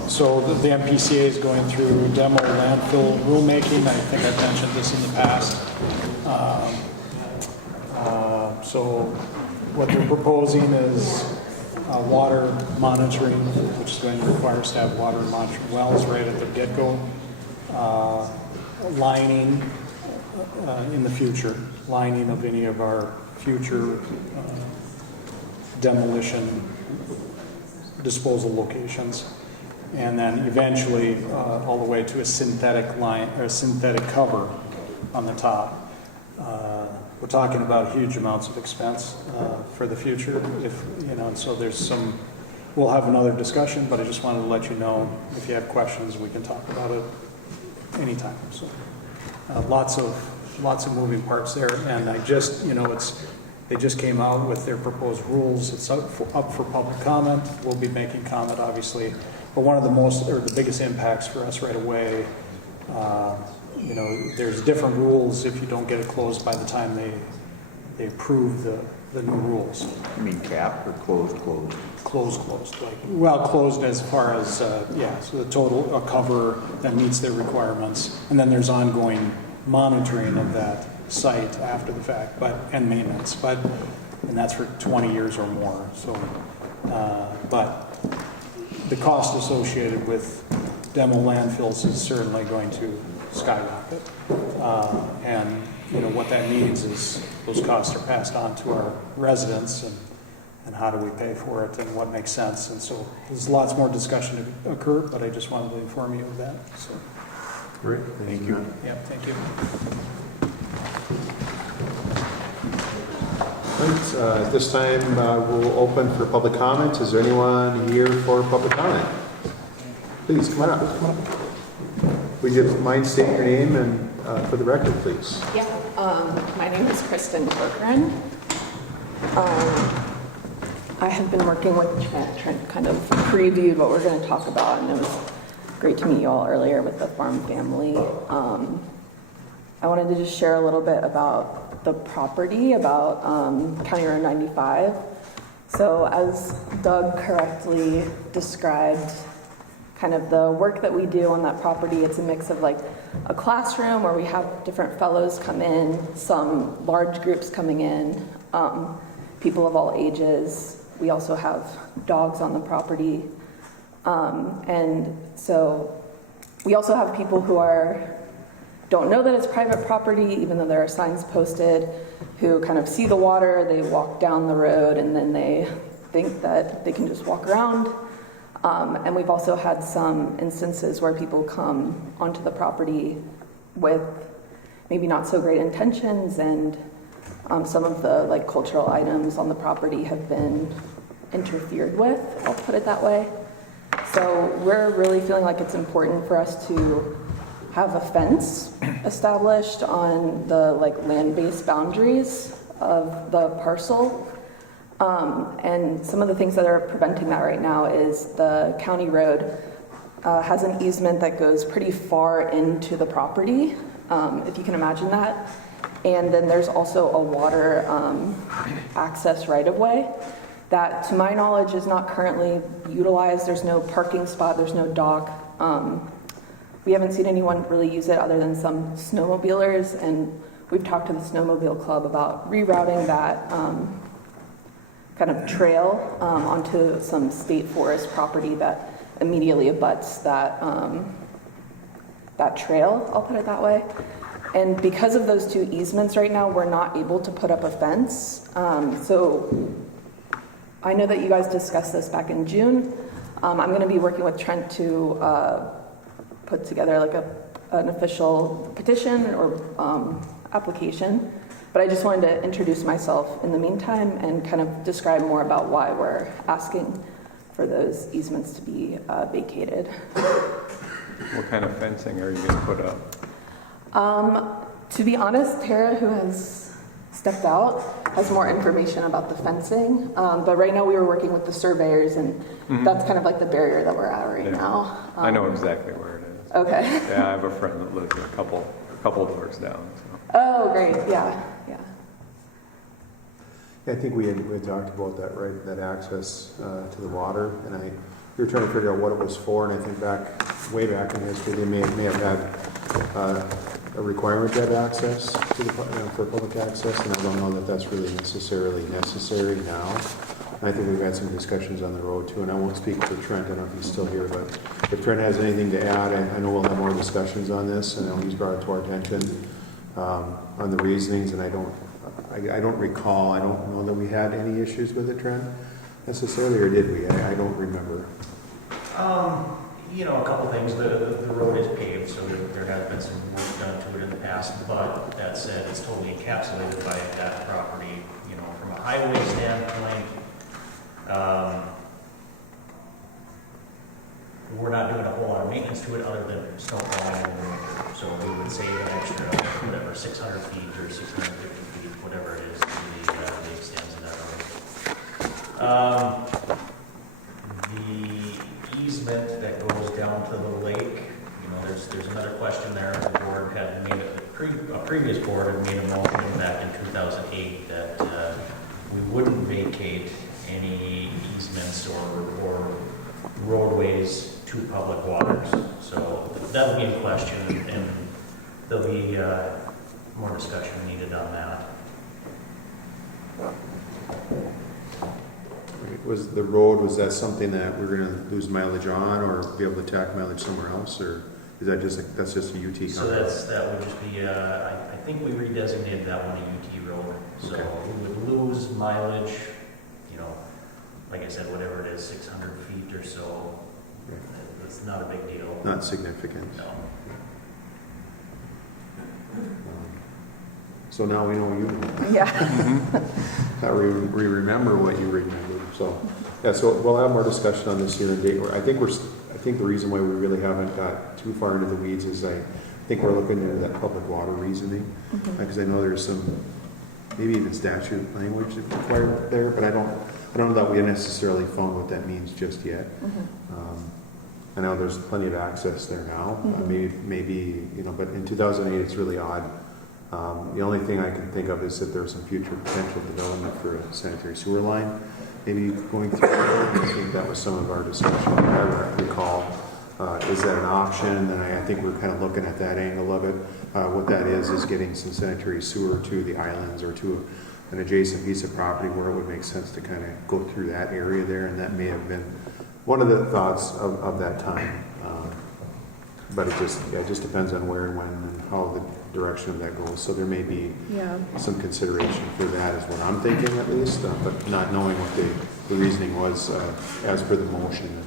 So the MPCA is going through demo landfill rulemaking. I think I've mentioned this in the past. So what they're proposing is water monitoring, which is going to require us to have water monitoring wells right at the get-go. Lining in the future, lining of any of our future demolition disposal locations. And then eventually all the way to a synthetic line or a synthetic cover on the top. We're talking about huge amounts of expense for the future. If you know, and so there's some. We'll have another discussion, but I just wanted to let you know if you have questions, we can talk about it anytime. So lots of moving parts there, and I just they just came out with their proposed rules. It's up for public comment. We'll be making comment, obviously. But one of the biggest impacts for us right away, there's different rules if you don't get it closed by the time they approve the new rules. You mean cap or closed? Closed. Closed as far as, so the total, a cover that meets their requirements. And then there's ongoing monitoring of that site after the fact, and maintenance, and that's for 20 years or more. So, but the cost associated with demo landfills is certainly going to skyrocket. And what that means is those costs are passed on to our residents, and how do we pay for it and what makes sense. And so there's lots more discussion to occur, but I just wanted to inform you of that. So. Great. Thank you. Yeah, thank you. Right, at this time, we'll open for public comment. Is there anyone here for public comment? Please, come on up. Would you mind stating your name and for the record, please? Yeah, my name is Kristen Corcoran. I have been working with Trent, kind of previewed what we're going to talk about, and it was great to meet you all earlier with the farm family. I wanted to just share a little bit about the property, about County Road 95. So as Doug correctly described, kind of the work that we do on that property, it's a mix of like a classroom where we have different fellows come in, some large groups coming in, people of all ages. We also have dogs on the property. And so we also have people who don't know that it's private property, even though there are signs posted, who kind of see the water, they walk down the road, and then they think that they can just walk around. And we've also had some instances where people come onto the property with maybe not so great intentions, and some of the cultural items on the property have been interfered with, I'll put it that way. So we're really feeling like it's important for us to have a fence established on the land-based boundaries of the parcel. And some of the things that are preventing that right now is the county road has an easement that goes pretty far into the property, if you can imagine that. And then there's also a water access right-of-way that, to my knowledge, is not currently utilized. There's no parking spot, there's no dock. We haven't seen anyone really use it other than some snowmobilers, and we've talked to the snowmobile club about rerouting that kind of trail onto some state forest property that immediately abuts that trail, I'll put it that way. And because of those two easements right now, we're not able to put up a fence. So I know that you guys discussed this back in June. I'm going to be working with Trent to put together an official petition or application But I just wanted to introduce myself in the meantime and kind of describe more about why we're asking for those easements to be vacated. What kind of fencing are you going to put up? To be honest, Tara, who has stepped out, has more information about the fencing. But right now we were working with the surveyors, and that's kind of like the barrier that we're at right now. I know exactly where it is. Okay. Yeah, I have a friend that lives a couple doors down. So. Oh, great. Yeah. I think we had talked about that, right? That access to the water, and we were trying to figure out what it was for. And I think way back in history, they may have had a requirement to have access to the for public access, and I don't know that that's really necessarily necessary now. And I think we've had some discussions on the road too, and I won't speak for Trent. I don't know if he's still here, but if Trent has anything to add, I know we'll have more discussions on this, and I know he's brought it to our attention on the reasonings, and I don't recall, I don't know that we had any issues with it, Trent, necessarily, or did we? I don't remember. A couple things. The road is paved, so there has been some work done to it in the past, but that said, it's totally encapsulated by that property. From a highway standpoint, we're not doing a whole lot of maintenance to it other than snow plowing in the winter. So we would save an extra, 600 feet or 650 feet, whatever it is, to the extents of that road. The easement that goes down to the lake, there's another question there. The board had made a previous board had made a motion back in 2008 that we wouldn't vacate any easements or roadways to public waters. So that'll be in question, and there'll be more discussion needed on that. Was the road, was that something that we're going to lose mileage on, or be able to tack mileage somewhere else, or is that that's just a UT? So that would just be, I think we redesignated that one a UT road. So okay. We would lose mileage, like I said, whatever it is, 600 feet or so. Okay. It's not a big deal. Not significant. No. So now we know you know. Yeah. Now we remember what you remember. So yeah, so we'll have more discussion on this here in a date. I think the reason why we really haven't got too far into the weeds is I think we're looking into that public water reasoning, because I know there's some maybe even statute language that's required there, but I don't know that we necessarily found what that means just yet. I know there's plenty of access there now. Maybe but in 2008 it's really odd. The only thing I can think of is that there's some future potential development for a sanitary sewer line, maybe going through there. I think that was some of our discussion. I recall, is that an option? And I think we're kind of looking at that angle of it. What that is getting some sanitary sewer to the islands or to an adjacent piece of property where it would make sense to kind of go through that area there, and that may have been one of the thoughts of that time. But it just depends on where and when and how the direction of that goes. So there may be some consideration for that is what I'm thinking at least, but not knowing what the reasoning was as per the motion,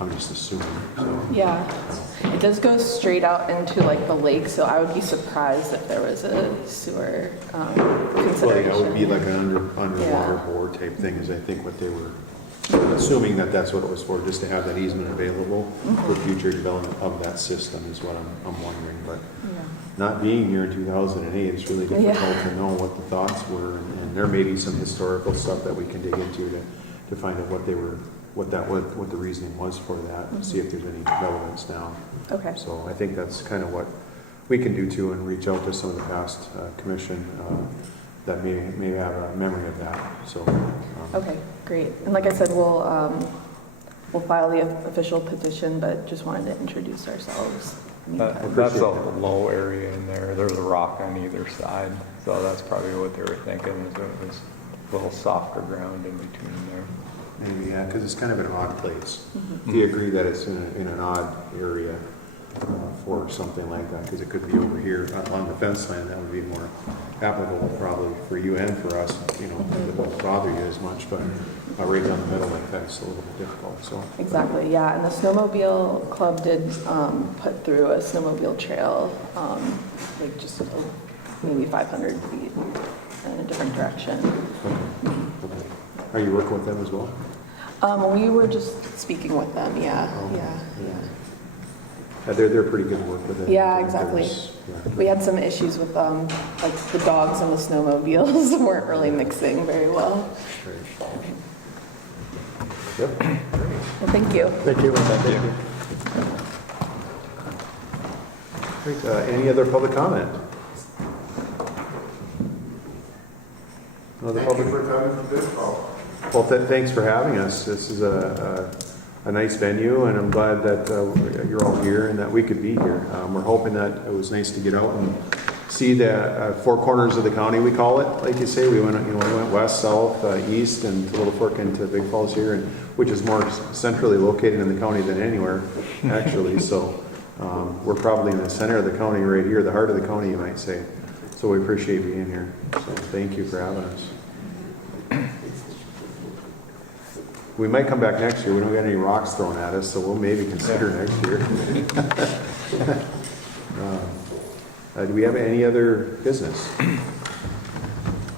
I'm just assuming. So. Yeah, it does go straight out into like the lake, so I would be surprised if there was a sewer consideration. Well, yeah, it would be like an underwater bore type thing is I think what they were assuming that's what it was for, just to have that easement available for future development of that system is what I'm wondering. But not being here in 2008, it's really difficult to know what the thoughts were, and there may be some historical stuff that we can dig into to find out what the reasoning was for that, and see if there's any relevance now. Okay. So I think that's kind of what we can do too, and reach out to some of the past commission that may have a memory of that. So. Okay, great. And like I said, we'll file the official petition, but just wanted to introduce ourselves. That's a low area in there. There's a rock on either side, so that's probably what they were thinking. Is it was a little softer ground in between there. Maybe, yeah, because it's kind of an odd place. Do you agree that it's in an odd area for something like that? Because it could be over here on the fence line. That would be more applicable probably for you and for us. It won't bother you as much, but right down the middle like that's a little bit difficult. So exactly, yeah. And the snowmobile club did put through a snowmobile trail, like just maybe 500 feet in a different direction. Okay. Are you working with them as well? We were just speaking with them, yeah. They're pretty good to work with. Yeah, exactly. Yeah. We had some issues with like the dogs and the snowmobiles weren't really mixing very well. Yep. Well, thank you. Thank you. Great. Any other public comment? Another public? for coming from Big Falls. Well, thanks for having us. This is a nice venue, and I'm glad that you're all here and that we could be here. We're hoping that it was nice to get out and see the four corners of the county, we call it. Like you say, we went west, south, east, and to Little Fork into Big Falls here, and which is more centrally located in the county than anywhere, actually. So we're probably in the center of the county right here, the heart of the county, you might say. So we appreciate being here. So thank you for having us. We might come back next year. We don't get any rocks thrown at us, so we'll maybe consider next year. Do we have any other business?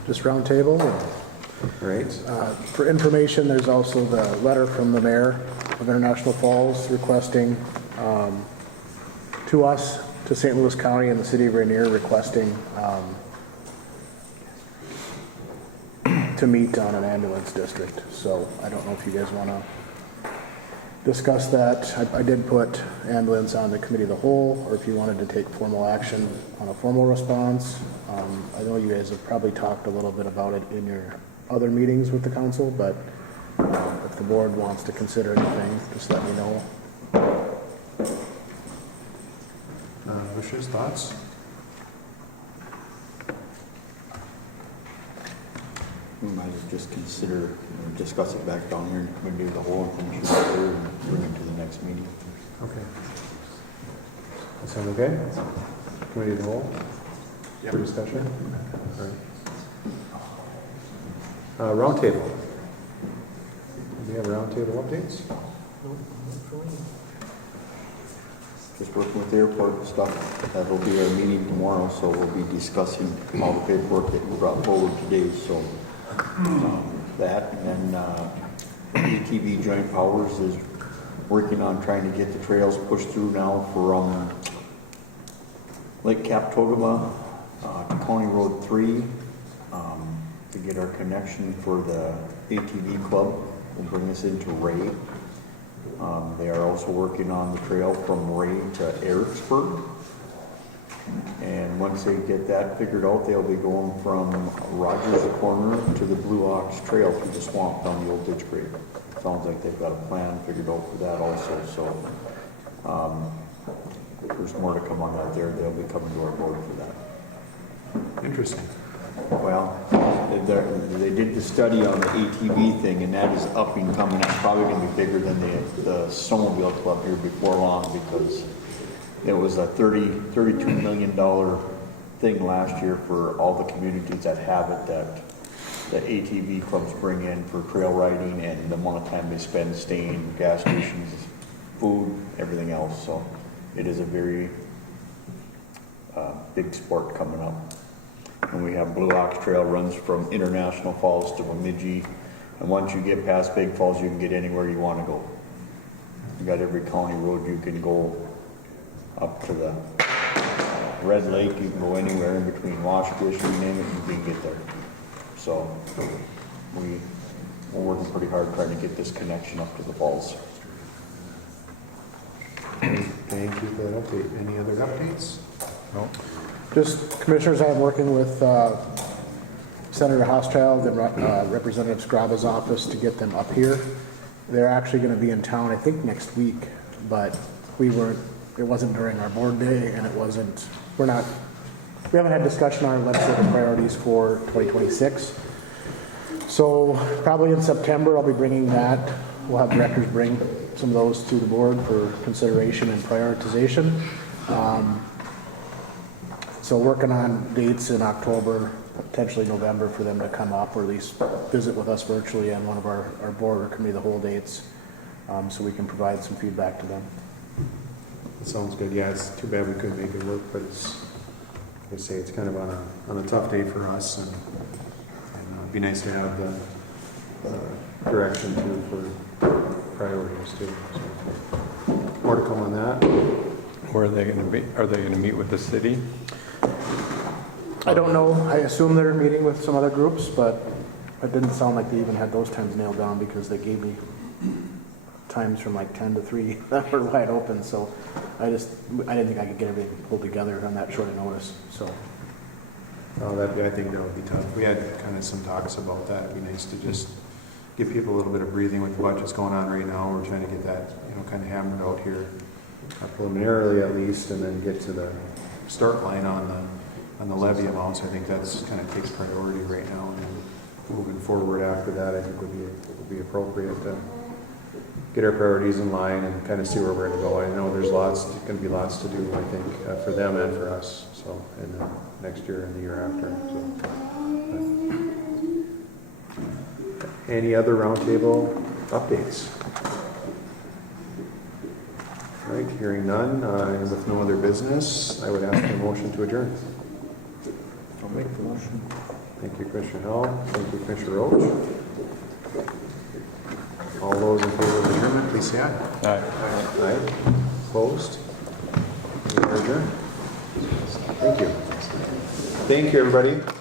Just round table. All right. For information, there's also the letter from the mayor of International Falls requesting to us, to St. Louis County and the city of Rainier, requesting to meet on an ambulance district. So I don't know if you guys want to discuss that. I did put ambulance on the committee of the whole, or if you wanted to take formal action on a formal response. I know you guys have probably talked a little bit about it in your other meetings with the council, but if the board wants to consider anything, just let me know. Commissioners, thoughts? We might just consider, discuss it back down here in the committee of the whole and finish it up there and bring it to the next meeting. Okay. That sound okay? Committee of the whole? For discussion? All right. Roundtable. Do we have roundtable updates? Just working with the airport stuff. That'll be our meeting tomorrow, so we'll be discussing all the paperwork that we brought forward today. So that, and then ATV Joint Powers is working on trying to get the trails pushed through now from Lake Captogama to County Road 3 to get our connection for the ATV club. We'll bring this into Ray. They are also working on the trail from Ray to Ericksburg. And once they get that figured out, they'll be going from Rogers Corner to the Blue Ox Trail through the swamp down the old ditch grade. Sounds like they've got a plan figured out for that also. So there's more to come on that there. They'll be coming to our board for that. Interesting. Well, they did the study on the ATV thing, and that is up and coming. It's probably going to be bigger than the snowmobile club here before long, because it was a $32 million thing last year for all the communities that have it, that ATV clubs bring in for trail riding and the amount of time they spend staying, gas stations, food, everything else. So it is a very big sport coming up. And we have Blue Ox Trail runs from International Falls to Bemidji, and once you get past Big Falls, you can get anywhere you want to go. You got every county road you can go up to the Red Lake. You can go anywhere in between Washkish, you name it, you can get there. So we're working pretty hard trying to get this connection up to the falls. Thank you for that update. Any other updates? No. Just commissioners, I'm working with Senator Hochschild and Representative Scraba's office to get them up here. They're actually going to be in town, I think, next week, but it wasn't during our board day, and we haven't had discussion on our legislative priorities for 2026. So probably in September, I'll be bringing that. We'll have directors bring some of those to the board for consideration and prioritization. So working on dates in October, potentially November, for them to come up or at least visit with us virtually on one of our board or committee of the whole dates, so we can provide some feedback to them. That sounds good. Yeah, it's too bad we couldn't make it work, but it's I say, it's kind of on a tough day for us, and it'd be nice to have the direction too for priorities too. So, more to come on that. Where are they going to be? Are they going to meet with the city? I don't know. I assume they're meeting with some other groups, but it didn't sound like they even had those times nailed down because they gave me times from like 10 to 3 that were wide open. So I didn't think I could get everything pulled together on that short a notice. So. I think that would be tough. We had kind of some talks about that. It'd be nice to just give people a little bit of breathing with the budgets going on right now. We're trying to get that, kind of hammered out here preliminarily at least, and then get to the start line on the levy amounts. I think that's kind of takes priority right now, and then moving forward after that, I think would be appropriate to get our priorities in line and kind of see where we're going to go. I know there's going to be lots to do, I think, for them and for us. So in the next year and the year after. So, any other roundtable updates? All right, hearing none, and with no other business, I would ask for a motion to adjourn. I'll make the motion. Thank you, Commissioner Howell. Thank you, Commissioner Roach. All those in favor of adjournment, please say aye. Aye. Aye. Opposed? We are adjourned. Thank you. Thank you, everybody.